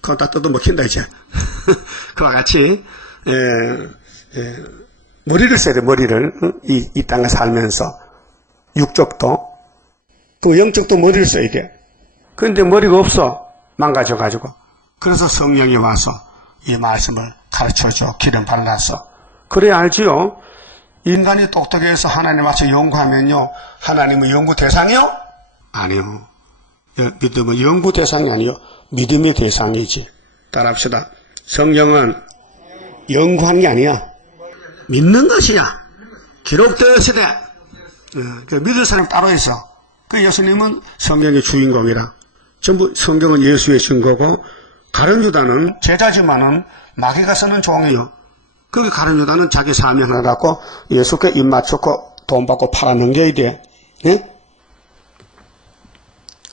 그거 다 뜯어 먹힌다 이제. 그와 같이 머리를 써야 돼. 머리를 이 땅에 살면서 육적도 그 영적도 머리를 써야 돼. 그런데 머리가 없어. 망가져가지고. 그래서 성령이 와서 이 말씀을 가르쳐줘. 기름 발라서. 그래야 알지요. 인간이 똑똑해서 하나님 앞에 연구하면요. 하나님은 연구 대상이요? 아니요. 믿음은 연구 대상이 아니요. 믿음의 대상이지. 따라합시다. 성경은 연구한 게 아니야. 믿는 것이야. 기록되어 있으되. 믿을 사람 따로 있어. 그 예수님은 성경의 주인공이라. 전부 성경은 예수의 증거고 가룟유다는 제자지만은 마귀가 쓰는 종이요. 그 가룟유다는 자기 사명을 갖고 예수께 입 맞추고 돈 받고 팔아넘겨야 돼. 예?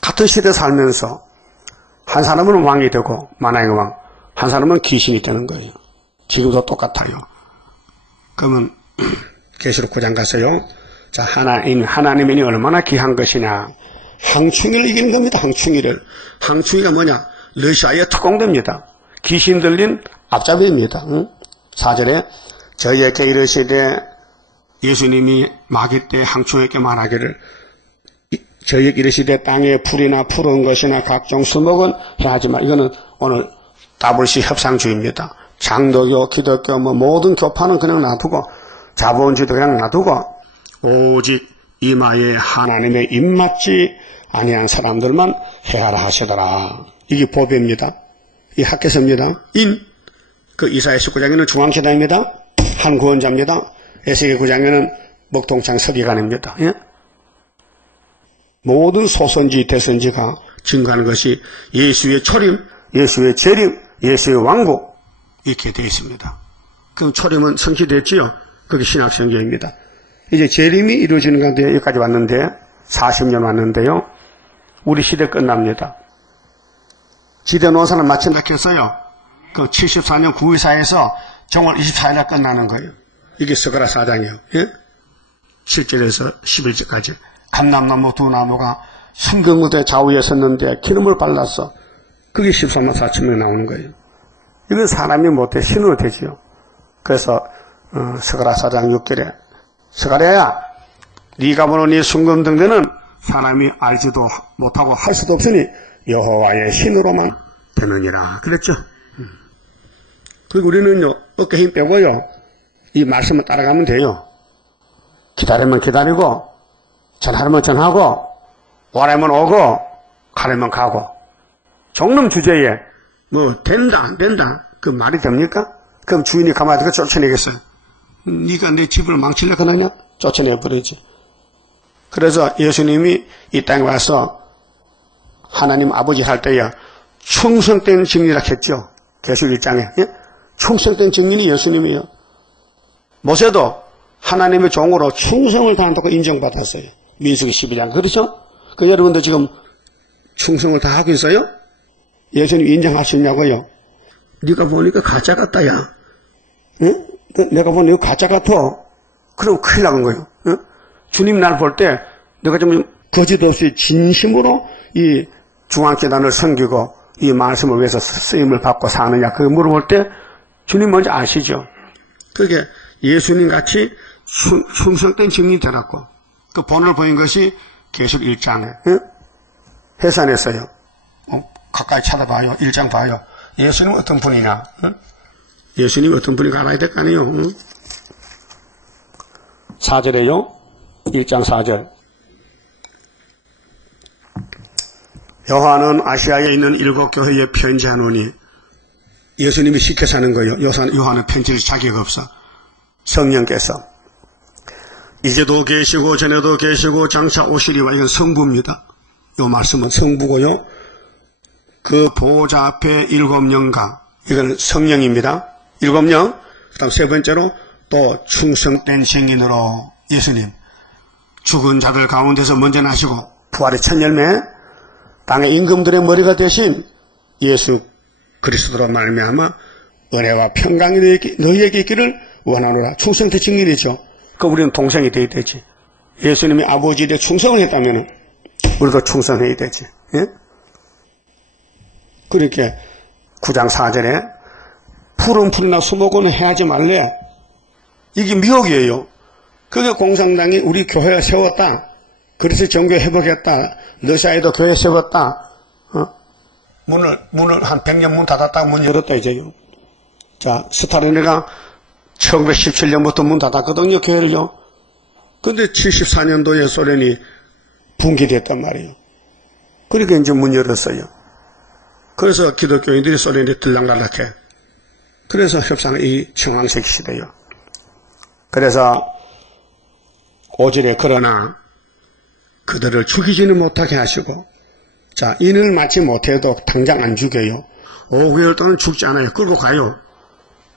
같은 시대 살면서 한 사람은 왕이 되고 만왕의 왕, 한 사람은 귀신이 되는 거예요. 지금도 똑같아요. 그러면 계시록 9장 가서요. 자, 하나님이 얼마나 귀한 것이냐. 항충이를 이기는 겁니다. 항충이를. 항충이가 뭐냐? 러시아의 특공대입니다. 귀신 들린 앞잡이입니다. 4절에 저희에게 이르시되 예수님이 마귀 때 항충에게 말하기를 저희에게 이르시되 땅에 풀이나 푸른 것이나 각종 수목은 해하지 마. 이거는 오늘 WC 협상주의입니다. 장로교, 기독교 모든 교파는 그냥 놔두고 자본주의도 그냥 놔두고 오직 이마에 하나님의 입맞지 아니한 사람들만 해하라 하시더라. 이게 법입니다. 이 학계서입니다. 그 이사야 19장에는 중앙시당입니다. 한 구원자입니다. 에스겔 9장에는 목동창 서기관입니다. 예? 모든 소선지 대선지가 증거하는 것이 예수의 초림, 예수의 재림, 예수의 왕국 이렇게 되어 있습니다. 그럼 초림은 성취됐지요. 그게 신학성경입니다. 이제 재림이 이루어지는 가운데 여기까지 왔는데 40년 왔는데요. 우리 시대 끝납니다. 지대 노사는 마친다 했어요. 그 74년 9.24에서 정월 24일날 끝나는 거예요. 이게 스가랴 4장이에요. 예? 7절에서 11절까지. 감람나무 두 나무가 성경무대 좌우에 섰는데 기름을 발랐어. 그게 14만 4천 명 나오는 거예요. 이건 사람이 못해 신으로 되지요. 그래서 스가랴 4장 6절에 스가랴야 네가 보는 이 순금등대는 사람이 알지도 못하고 할 수도 없으니 여호와의 신으로만 되느니라 그랬죠. 그리고 우리는요 어깨 힘 빼고요 이 말씀을 따라가면 돼요. 기다리면 기다리고 전하려면 전하고 오라면 오고 가려면 가고 종놈 주제에 뭐 된다 안 된다 그 말이 됩니까? 그럼 주인이 가만히 두고 쫓아내겠어요? 네가 내 집을 망치려고 하느냐? 쫓아내버리지. 그래서 예수님이 이 땅에 와서 하나님 아버지 할 때야 충성된 증인이라 했죠. 계시록 1장에 예? 충성된 증인이 예수님이에요. 모세도 하나님의 종으로 충성을 다한다고 인정받았어요. 민수기 12장 그렇죠? 그 여러분도 지금 충성을 다 하고 있어요? 예수님 인정하시냐고요? 네가 보니까 가짜 같다 야. 응? 내가 보니 이거 가짜 같아. 그럼 큰일 나는 거예요. 응? 주님 날 볼 때 내가 좀 거짓 없이 진심으로 이 중앙재단을 섬기고 이 말씀을 위해서 쓰임을 받고 사느냐 그거 물어볼 때 주님 먼저 아시죠. 그게 예수님 같이 충성된 증인이 되라고. 그 본을 보인 것이 계시록 1장에 응? 해산했어요. 가까이 찾아봐요. 1장 봐요. 예수님 어떤 분이냐? 응? 예수님 어떤 분인가 알아야 될 거 아니에요. 응? 4절에요. 1장 4절. 요한은 아시아에 있는 7 교회에 편지하노니 예수님이 시켜서 하는 거예요. 요한은 편지를 자격 없어. 성령께서 이제도 계시고 전에도 계시고 장차 오시리와 이건 성부입니다. 이 말씀은 성부고요. 그 보호자 앞에 7영과 이건 성령입니다. 7영. 그 다음 세 번째로 또 충성된 증인으로 예수님 죽은 자들 가운데서 먼저 나시고 부활의 첫 열매 땅의 임금들의 머리가 되신 예수 그리스도로 말미암아 은혜와 평강이 너희에게 있기를 원하노라. 충성된 증인이죠. 그 우리는 동생이 되어야 되지. 예수님이 아버지에 충성을 했다면 우리도 충성해야 되지. 예? 그렇게 9장 4절에 푸른 풀이나 수목은 해하지 말래. 이게 미혹이에요. 그게 공산당이 우리 교회에 세웠다. 그래서 정교 회복했다. 러시아에도 교회 세웠다. 문을 한 100년 문 닫았다가 문 열었다 이제요. 자, 스탈린이가 1917년부터 문 닫았거든요, 교회를요. 근데 74년도에 소련이 붕괴됐단 말이에요. 그러니까 이제 문 열었어요. 그래서 기독교인들이 소련에 들락날락해. 그래서 협상은 이 청황색 시대요. 그래서 5절에 그러나 그들을 죽이지는 못하게 하시고 자, 인을 맞지 못해도 당장 안 죽여요. 5개월 동안 죽지 않아요. 끌고 가요.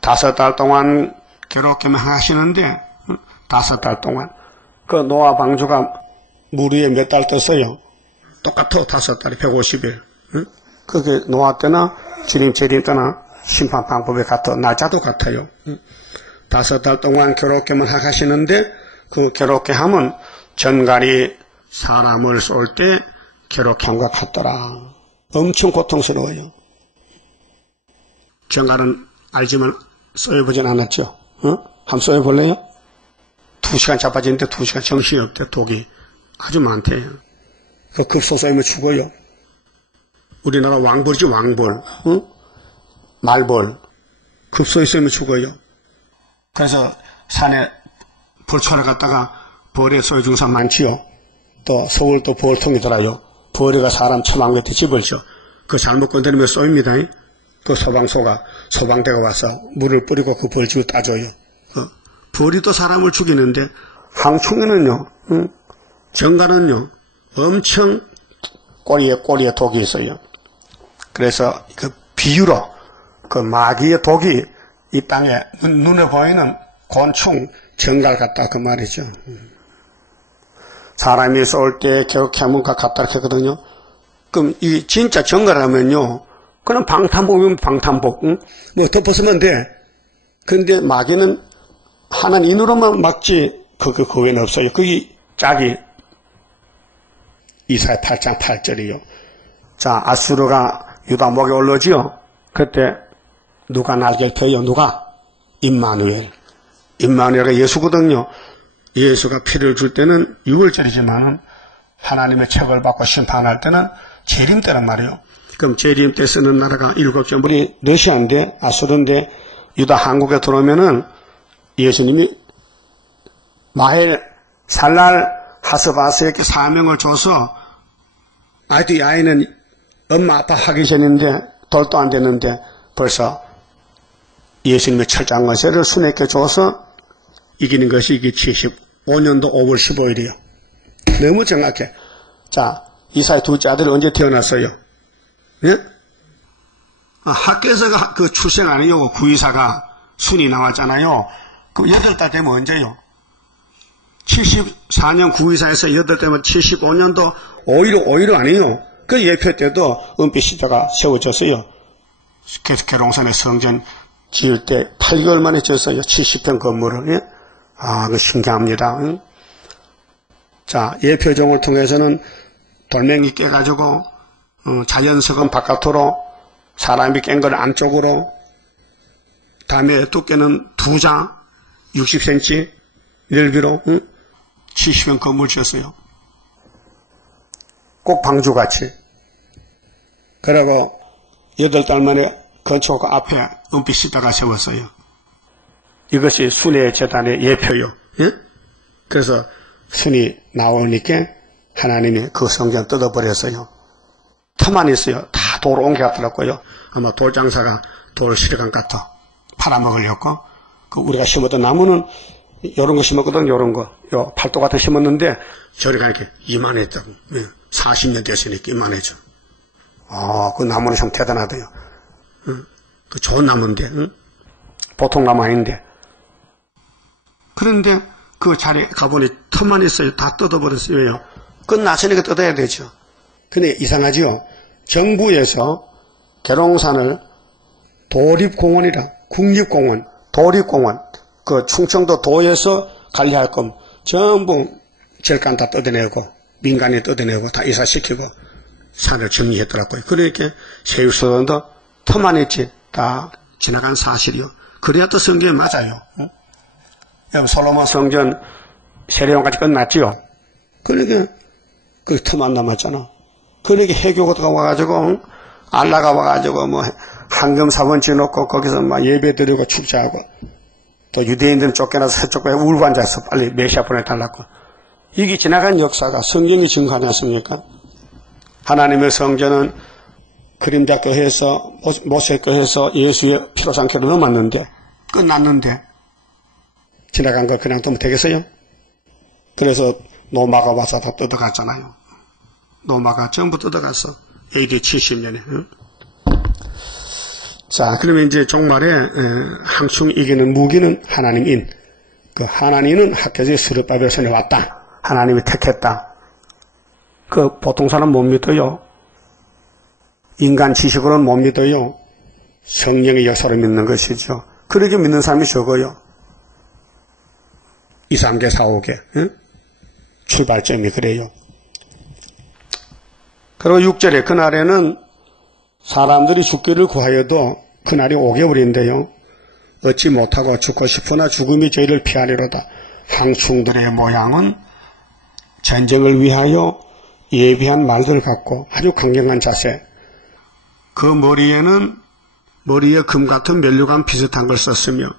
5달 동안 괴롭게만 하시는데 5달 동안 그 노아 방주가 물 위에 몇 달 떴어요. 똑같아. 5달이 150일. 그게 노아 때나 주님 재림 때나 심판 방법이 같아. 날짜도 같아요. 5달 동안 괴롭게만 하시는데 그 괴롭게 함은 전갈이 사람을 쏠 때 괴롭게 함과 같더라. 엄청 고통스러워요. 전갈은 알지만 쏘여보진 않았죠. 한번 쏘여볼래요? 2시간 자빠지는데 2시간 정신이 없대. 독이 아주 많대요. 그 급소 쏘이면 죽어요. 우리나라 왕벌이지 왕벌. 말벌. 급소에 쏘이면 죽어요. 그래서 산에 벌초하러 갔다가 벌에 쏘여 죽은 사람 많지요. 또 서울도 벌통이 돌아요. 벌이가 사람 처방 밑에 집을 져. 그 잘못 건드리면 쏘입니다. 그 소방대가 와서 물을 뿌리고 그 벌집을 따줘요. 벌이 또 사람을 죽이는데 항충에는요, 정갈은요, 엄청 꼬리에 독이 있어요. 그래서 그 비유로 그 마귀의 독이 이 땅에 눈에 보이는 곤충 정갈 같다 그 말이죠. 사람이 쏠 때 괴롭힘과 같다 했거든요. 그럼 이 진짜 정갈하면요, 그냥 방탄복이면 방탄복, 뭐 덮어쓰면 돼. 근데 마귀는 하나는 인으로만 막지 그 외에는 없어요. 그게 짝이 이사야 8장 8절이요. 자, 아수르가 유다 목에 올라오지요. 그때 누가 날개를 펴요? 누가? 임마누엘. 임마누엘가 예수거든요. 예수가 피를 줄 때는 6월절이지만은 하나님의 책을 받고 심판할 때는 재림 때란 말이에요. 그럼 재림 때 쓰는 나라가 7개, 우리 러시아인데, 아수르인데, 유다 한국에 들어오면은 예수님이 마헬, 살랄, 하스바스에게 사명을 줘서, 아이도 이 아이는 엄마, 아빠 하기 전인데, 돌도 안 됐는데, 벌써 예수님의 철장 권세를 순에게 줘서 이기는 것이 이게 75년도 5월 15일이에요. 너무 정확해. 자, 이사의 둘째 아들이 언제 태어났어요? 예? 학교에서 그 출생 아니요. 구이사가 순이 나왔잖아요. 그 8달 되면 언제요? 74년 구이사에서 8달 되면 75년도 5.15 아니에요. 그 예표 때도 은빛 시대가 세워졌어요. 계룡산에 성전 지을 때 8개월 만에 지었어요. 70평 건물을. 예? 그 신기합니다. 응? 자, 예표종을 통해서는 돌멩이 깨가지고 자연석은 바깥으로, 사람이 깬 걸 안쪽으로, 다음에 두께는 2자 60cm 넓이로 70평 건물 지었어요. 꼭 방주같이. 그리고 8달 만에 건축 앞에 은빛 시대가 세웠어요. 이것이 순의 제단의 예표요. 예? 그래서 순이 나오니까 하나님이 그 성전 뜯어버렸어요. 터만 있어요. 다 돌 옮겨갔더라고요. 아마 돌장사가 돌 실어간 같아 팔아먹으려고. 그 우리가 심었던 나무는 요런 거 심었거든. 요런 거. 요 팔도 같은 심었는데 저리 가니까 이만했다고. 예. 40년 됐으니까 이만해져. 그 나무는 참 대단하대요. 그 좋은 나무인데, 보통 나무 아닌데. 그런데 그 자리에 가보니 틈만 있어요. 다 뜯어버렸어요. 왜요? 끝났으니까 뜯어야 되죠. 근데 이상하죠? 정부에서 계룡산을 도립공원이라, 국립공원, 도립공원, 그 충청도 도에서 관리할 건 전부 절간 다 뜯어내고, 민간이 뜯어내고, 다 이사시키고, 산을 정리했더라고요. 그러니까 세율소원도 틈만 있지. 다 지나간 사실이요. 그래야 또 성경에 맞아요. 여러분, 솔로몬 성전 세례원까지 끝났지요. 그러니까 그 틈만 남았잖아. 그러니까 해교가 와가지고, 알라가 와가지고, 뭐, 황금 사원 지놓고, 거기서 막 예배 드리고 축제하고, 또 유대인들은 쫓겨나서 서쪽 방에 울고 앉아서 빨리 메시아 보내달라고. 이게 지나간 역사가 성경이 증거하지 않습니까? 하나님의 성전은 그림자 교회에서, 모세 교회에서 예수의 피로 상쾌로 넘었는데, 끝났는데, 지나간 걸 그냥 두면 되겠어요? 그래서 노마가 와서 다 뜯어갔잖아요. 노마가 전부 뜯어갔어. AD 70년에. 응? 자, 그러면 이제 종말에 항충 이기는 무기는 하나님인. 그 하나님은 학교에 스룹바벨손에 왔다. 하나님이 택했다. 그 보통 사람 못 믿어요. 인간 지식으로는 못 믿어요. 성령의 역사를 믿는 것이죠. 그렇게 믿는 사람이 적어요. 2, 3개, 4, 5개. 응? 출발점이 그래요. 그리고 6절에 그날에는 사람들이 죽기를 구하여도 그날이 5개월인데요. 얻지 못하고 죽고 싶으나 죽음이 저희를 피하리로다. 항충들의 모양은 전쟁을 위하여 예비한 말들 같고 아주 강경한 자세. 그 머리에 금 같은 면류관 비슷한 걸 썼으며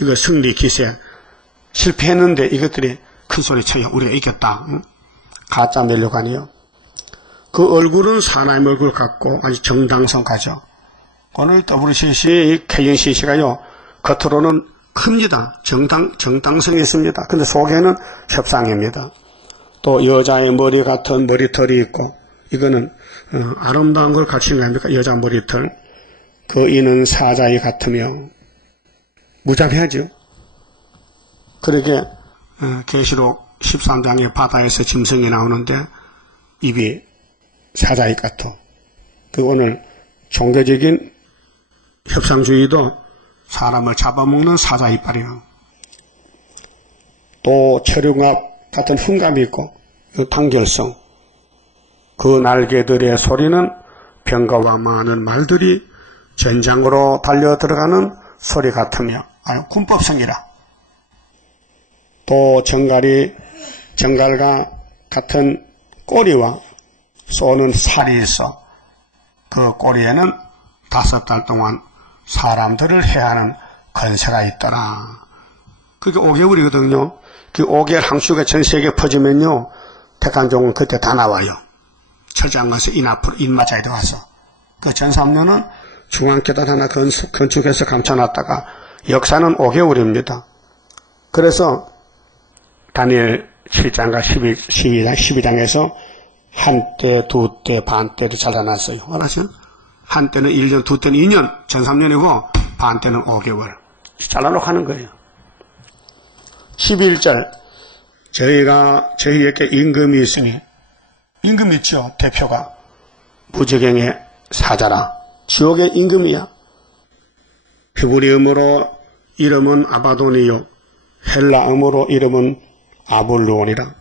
이거 승리 기세. 실패했는데 이것들이 큰 소리 쳐요. 우리가 이겼다. 응? 가짜 면류관이요. 그 얼굴은 사람의 얼굴 같고 아주 정당성가죠. 오늘 WCC KNCC가요. 겉으로는 큽니다. 정당성이 있습니다. 근데 속에는 협상입니다. 또 여자의 머리 같은 머리털이 있고 이거는 아름다운 걸 가르치는 거 아닙니까? 여자 머리털. 그 이는 사자의 같으며 무자비하죠. 그렇게 계시록 13장에 바다에서 짐승이 나오는데 입이 사자의 같아. 그 오늘 종교적인 협상주의도 사람을 잡아먹는 사자 이빨이에요. 또 혈육압 같은 흉감이 있고 단결성. 그 날개들의 소리는 병거와 많은 말들이 전장으로 달려 들어가는 소리 같으며 군법성이라. 또 정갈과 같은 꼬리와 쏘는 살이 있어 그 꼬리에는 5달 동안 사람들을 해하는 건세가 있더라. 그게 5개월이거든요. 그 5개월 항수가 전 세계에 퍼지면요. 택한 종은 그때 다 나와요. 철저한 것에 인마자에 들어가서. 그 전 3년은 중앙계단 하나 건축해서 감춰놨다가 역사는 5개월입니다. 그래서 다니엘 7장과 12장에서 한때, 두때, 반때를 잘라놨어요. 알았어요? 한때는 1년, 두때는 2년, 전 3년이고 반때는 5개월. 잘라놓고 하는 거예요. 11절 저희에게 임금이 있으니 임금 있죠. 대표가 무저갱의 사자라. 지옥의 임금이야. 히브리음으로 이름은 아바돈이요 헬라음으로 이름은 아볼루온이라.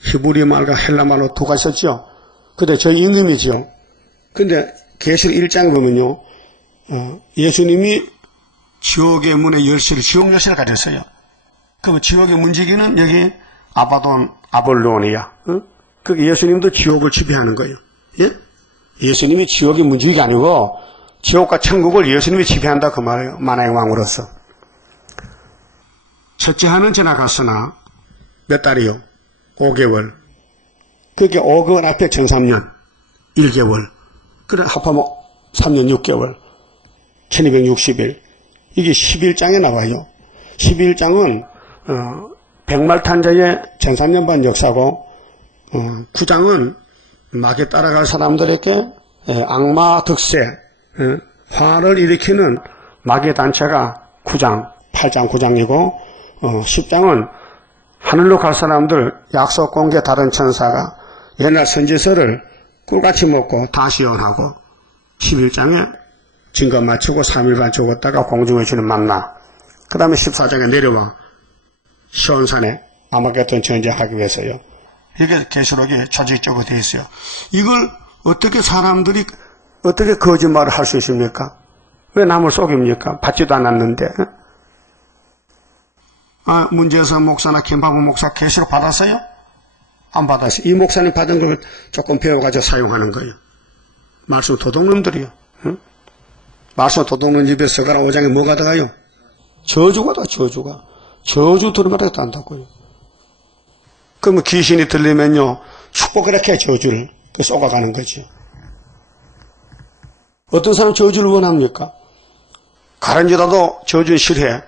히브리 말과 헬라 말로 두 가지 썼죠. 근데 저희 임금이죠. 근데 계시록 1장에 보면요. 예수님이 지옥의 문의 열쇠를, 지옥 열쇠를 가졌어요. 그럼 지옥의 문지기는 여기 아바돈, 아볼루온이야. 그게 예수님도 지옥을 지배하는 거예요. 예? 예수님이 지옥의 문지기가 아니고 지옥과 천국을 예수님이 지배한다 그 말이에요. 만왕의 왕으로서. 첫째 한은 지나갔으나 몇 달이요? 5개월. 그게 5개월 앞에 전 3년 1개월. 그래 합하면 3년 6개월 1260일. 이게 11장에 나와요. 11장은 백말탄자의 전 3년 반 역사고 9장은 막에 따라갈 사람들에게 악마 득세 화를 일으키는 마귀의 단체가 9장 8장 9장이고 10장은 하늘로 갈 사람들 약속 공개 다른 천사가 옛날 선지서를 꿀같이 먹고 다시 연하고 11장에 증거 맞추고 3일 반 죽었다가 공중에 주는 만나. 그 다음에 14장에 내려와 시온산에 아마겟돈 전쟁하기 위해서요. 이게 계시록이 조직적으로 되어 있어요. 이걸 어떻게 사람들이 어떻게 거짓말을 할 수 있습니까? 왜 남을 속입니까? 받지도 않았는데. 문재선 목사나 김바보 목사 계시록 받았어요? 안 받았어요. 이 목사님 받은 걸 조금 배워가지고 사용하는 거예요. 말씀 도둑놈들이요. 응? 말씀 도둑놈 집에 서가라 5장에 뭐가 들어가요? 저주가 다 저주가. 저주 들으면 다 한다고요. 그러면 귀신이 들리면요. 축복을 이렇게 저주를 쏘아가는 거죠. 어떤 사람 저주를 원합니까? 가른지라도 저주는 싫어해.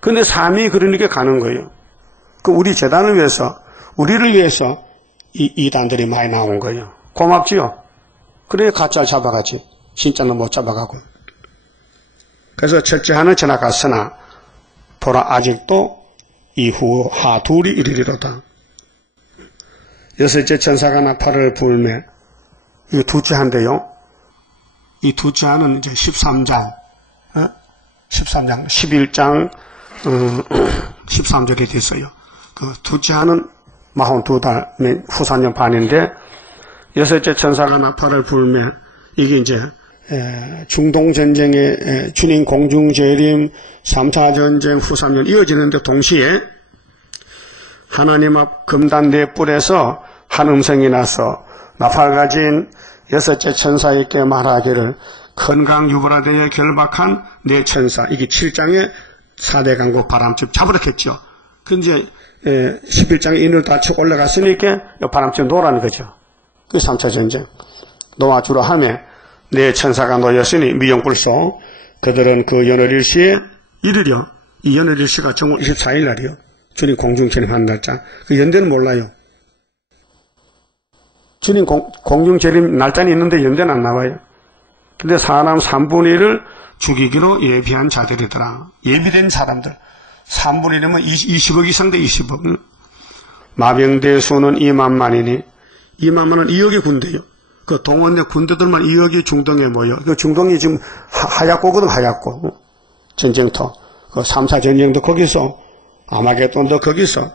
근데 삶이 그러니까 가는 거예요. 그 우리 재단을 위해서, 우리를 위해서 이 이단들이 많이 나온 거예요. 고맙지요? 그래 가짜를 잡아가지. 진짜는 못 잡아가고. 그래서 첫째 하는 지나갔으나 보라 아직도 이후 하 둘이 이르리로다. 여섯째 천사가 나팔을 불매. 이거 둘째 한데요. 이 둘째 하는 이제 13장, 13장, 11장, 13절에 됐어요. 그 둘째 하는 42달, 후사년 반인데, 여섯째 천사가 나팔을 불며, 이게 이제, 중동전쟁의 주님 공중재림, 3차 전쟁 후사년 이어지는데 동시에, 하나님 앞 금단 네 뿔에서 한 음성이 나서, 나팔 가진 여섯째 천사에게 말하기를, 건강유발하되어 결박한 네 천사, 이게 7장의 4대 강국 바람집 잡으라겠죠. 그 이제 11장에 인을 다 치고 올라갔으니까 바람집 놓으라는 거죠. 그 3차 전쟁 놓아주라 하며 네 천사가 놓였으니 미용불소 그들은 그 연월일시에 이르려. 이 연월일시가 정월 24일 날이요. 주님 공중재림하는 날짜. 그 연대는 몰라요. 주님 공중재림 날짜는 있는데 연대는 안 나와요. 근데 사람 3분의 1을 죽이기로 예비한 자들이더라. 예비된 사람들. 3분의 1이면 20억 이상 돼, 20억. 마병대 수는 2만만이니, 2만만은 2억의 군대요. 그 동원 내 군대들만 2억이 중동에 모여. 그 중동이 지금 하얗고거든, 하얗고. 전쟁터. 그 3차 전쟁도 거기서, 아마겟돈도 거기서,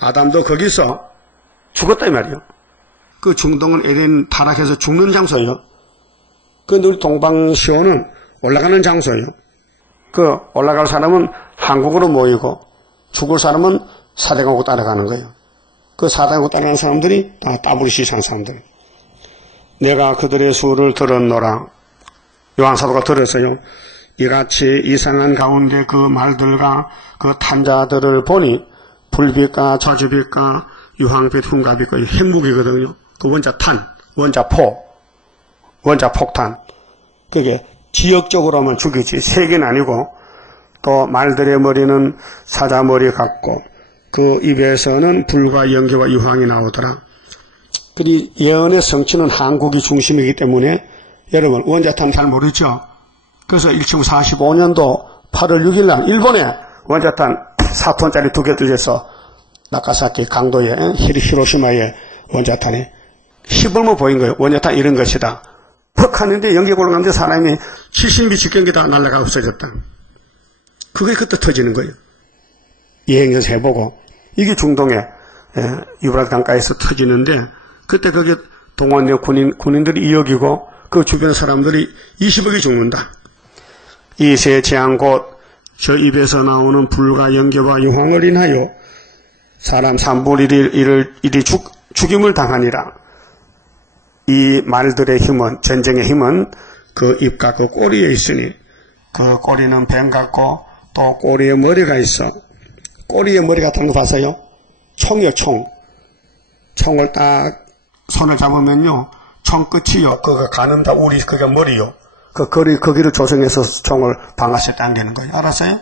아담도 거기서 죽었다, 이 말이요. 그 중동은 에덴 타락해서 죽는 장소예요. 그런데 우리 동방시오는 올라가는 장소예요. 그 올라갈 사람은 한국으로 모이고 죽을 사람은 사대강국 따라가는 거예요. 그 사대강국 따라가는 사람들이 다 따블리시 산 사람들. 내가 그들의 수를 들었노라. 요한사도가 들었어요. 이같이 이상한 가운데 그 말들과 그 탄자들을 보니 불빛과 저주빛과 유황빛 흉가빛과 핵무기거든요. 그 원자 탄, 원자 포, 원자 폭탄. 그게 지역적으로만 죽이지 세계는 아니고 또 말들의 머리는 사자머리 같고 그 입에서는 불과 연기와 유황이 나오더라. 그리 예언의 성취는 한국이 중심이기 때문에 여러분 원자탄 잘 모르죠? 그래서 1945년도 8월 6일 날 일본에 원자탄 4톤짜리 2개 들려서 나카사키 강도에 히로시마에 원자탄이 시범을 보인 거예요. 원자탄 이런 것이다. 퍽 하는데 연기 올라가는데 사람이 70미 직경기 다 날아가 없어졌다. 그게 그때 터지는 거예요. 예행전 해보고 이게 중동에 유브라트 강가에서 터지는데 그때 거기 동원된 군인들이 2억이고 그 주변 사람들이 20억이 죽는다. 이 세 재앙 곧 저 입에서 나오는 불과 연기와 유황을 인하여 사람 3분의 1이 죽임을 당하니라. 이 말들의 힘은, 전쟁의 힘은 그 입과 그 꼬리에 있으니 그 꼬리는 뱀 같고 또 꼬리에 머리가 있어. 꼬리에 머리 같은 거 봤어요? 총이요, 총. 총을 딱 손을 잡으면요, 총 끝이요. 그거 가늠다 우리 그게 머리요. 그 거기를 조정해서 총을 방아쇠 당기는 거예요. 알았어요?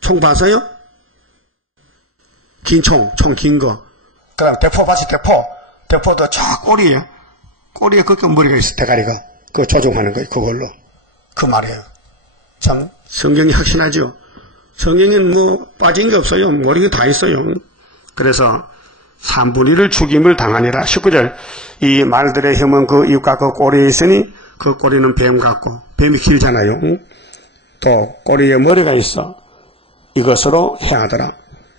총 봤어요? 긴 총 긴 거. 그 다음 대포 봤지, 대포도 저 꼬리에 그렇게 머리가 있어, 대가리가. 그거 조종하는 거예요, 그걸로. 그 말이에요. 참, 성경이 확신하죠? 성경엔 뭐, 빠진 게 없어요. 머리가 다 있어요. 그래서, 3분의 1을 죽임을 당하니라. 19절. 이 말들의 힘은 그 입과 그 꼬리에 있으니, 그 꼬리는 뱀 같고, 뱀이 길잖아요. 또, 꼬리에 머리가 있어. 이것으로 해하더라.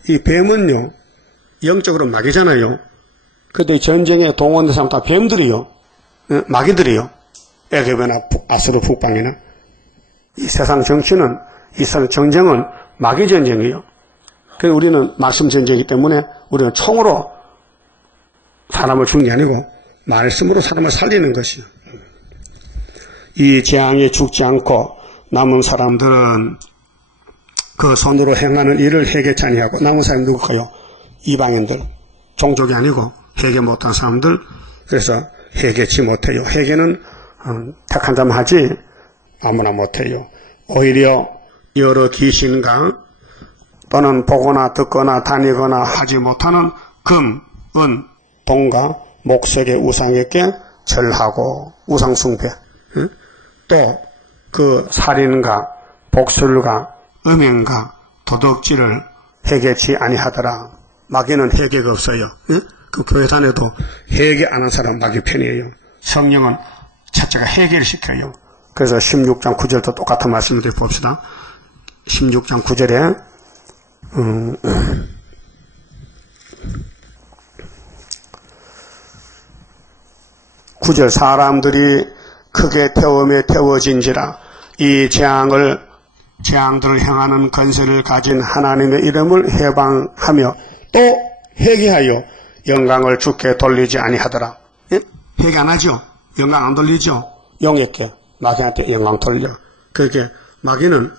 이 뱀은요, 영적으로 마귀잖아요. 근데 전쟁에 동원된 사람 다 뱀들이요. 마귀들이요. 에굝이나 아스루 북방이나. 이 세상 정치는, 이 세상 전쟁은 마귀 전쟁이에요. 그래서 우리는 말씀 전쟁이기 때문에 우리는 총으로 사람을 죽는 게 아니고 말씀으로 사람을 살리는 것이요. 이 재앙에 죽지 않고 남은 사람들은 그 손으로 행하는 일을 회개치 아니하고 남은 사람이 누굴까요? 이방인들. 종족이 아니고 회개 못한 사람들. 그래서 회개치 못해요. 회개는 택한 자만 하지 아무나 못해요. 오히려 여러 귀신과 또는 보거나 듣거나 다니거나 하지 못하는 금, 은, 동과 목석의 우상에게 절하고 우상숭배. 또 그 살인과 복술과 음행과 도덕질을 회개치 아니하더라. 마귀는 회개가 없어요. 그 교회 다녀도 회개 안 한 사람 마귀 편이에요. 성령은 첫째가 해결시켜요. 그래서 16장 9절도 똑같은 말씀을 봅시다. 16장 9절에 9절 사람들이 크게 태워진지라 이 재앙들을 행하는 권세를 가진 하나님의 이름을 해방하며 또 회개하여 영광을 주께 돌리지 아니하더라. 예? 회개 안 하죠? 영광 안 돌리죠? 영에게 마귀한테 영광 돌려. 그렇게 마귀는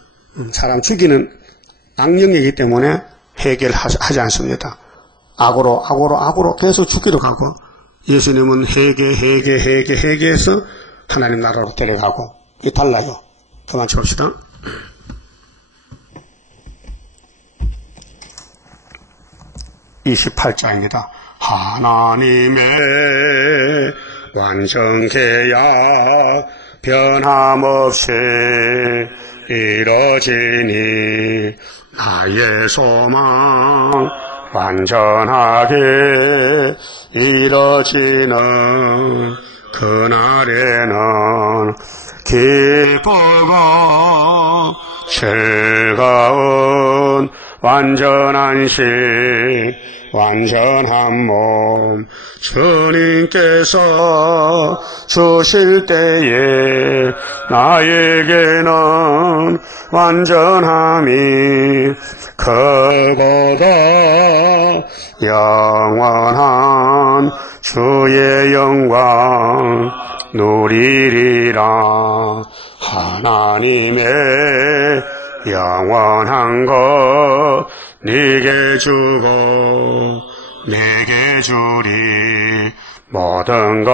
사람 죽이는 악령이기 때문에 회개를 하지 않습니다. 악으로 계속 죽기로 가고, 예수님은 회개해서 하나님 나라로 데려가고, 이게 달라요. 그만 칩시다. (28장입니다) 하나님의 완전 계약 변함없이 이뤄지니 나의 소망 완전하게 이뤄지는 그날에는 기쁘고 즐거운 완전한 신 완전한 몸 주님께서 주실 때에 나에게는 완전함이 크고도 영원한 주의 영광 누리리라. 하나님의 영원한 것 네게 주고 내게 주리. 모든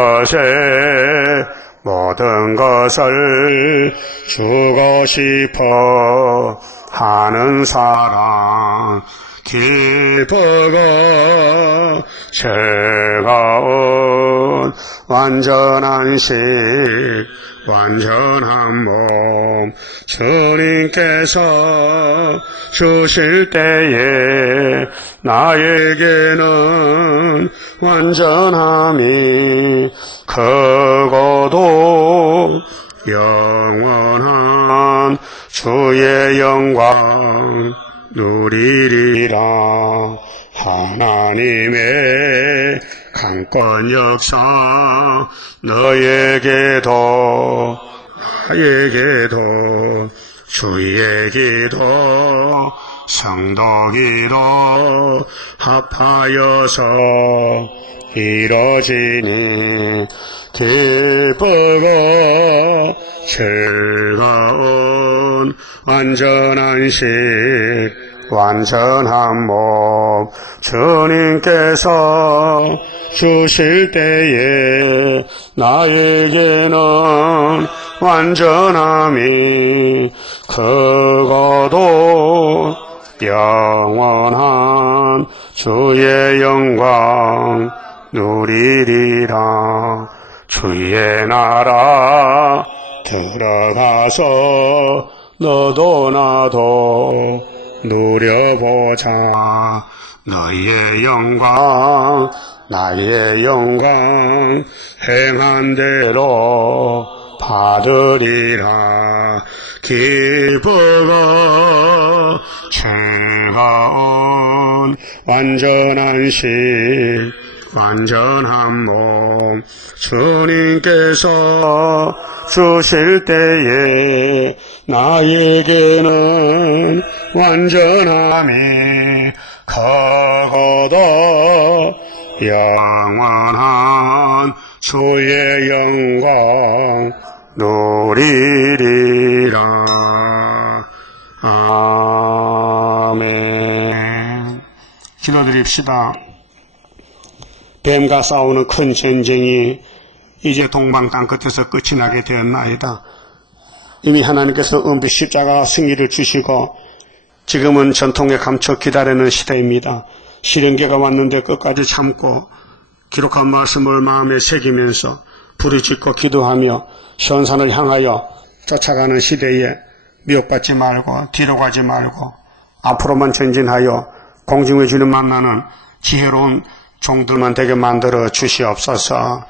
것을 주고 싶어 하는 사랑 기쁘고 즐거운 완전한 식 완전한 몸 주님께서 주실 때에 나에게는 완전함이 크고도 영원한 주의 영광 누리리라. 하나님의 강권 역사 너에게도 나에게도 주의 기도 성도 기도 합하여서 이뤄지니 기쁘고 즐거운 완전한 식 완전한 몸 주님께서 주실 때에 나에게는 완전함이 크고도 영원한 주의 영광 누리리라. 주의 나라 들어가서 너도 나도 누려보자. 너의 영광 나의 영광 행한 대로 받으리라. 기쁘고 즐거운 완전한 식 완전한 몸 주님께서 주실 때에 나에게는 완전함이 크고도 영원한 주의 영광 누리리라. 아멘. 기도드립시다. 뱀과 싸우는 큰 전쟁이 이제 동방 땅끝에서 끝이 나게 되었나이다. 이미 하나님께서 은빛 십자가 승리를 주시고 지금은 전통에 감춰 기다리는 시대입니다. 시련계가 왔는데 끝까지 참고 기록한 말씀을 마음에 새기면서 부르짖고 기도하며 현산을 향하여 쫓아가는 시대에 미혹받지 말고 뒤로 가지 말고 앞으로만 전진하여 공중의 주님 만나는 지혜로운 종들만 되게 만들어 주시옵소서.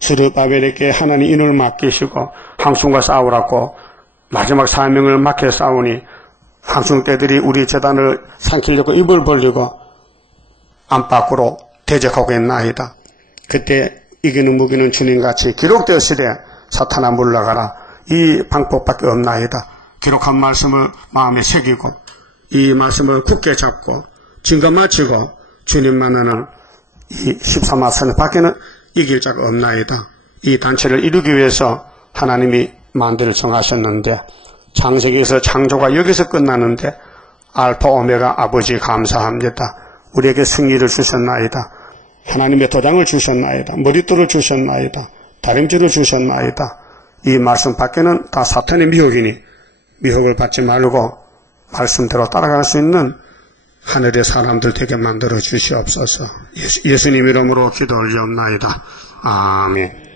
스룹바벨에게 하나님 인을 맡기시고 황충과 싸우라고 마지막 사명을 맡겨 싸우니 황충떼들이 우리 제단을 삼키려고 입을 벌리고 안팎으로 대적하고 있나이다. 그때 이기는 무기는 주님같이 기록되었으되 사탄아 물러가라. 이 방법밖에 없나이다. 기록한 말씀을 마음에 새기고 이 말씀을 굳게 잡고 증거 마치고 주님만은 이 13마선 밖에는 이길 자가 없나이다. 이 단체를 이루기 위해서 하나님이 만들어 정하셨는데 창세기에서 창조가 여기서 끝나는데 알파 오메가 아버지 감사합니다. 우리에게 승리를 주셨나이다. 하나님의 도장을 주셨나이다. 머릿돌을 주셨나이다. 다림질을 주셨나이다. 이 말씀 밖에는 다 사탄의 미혹이니 미혹을 받지 말고 말씀대로 따라갈 수 있는 하늘의 사람들 되게 만들어 주시옵소서. 예수님 이름으로 기도 올리옵나이다. 아멘.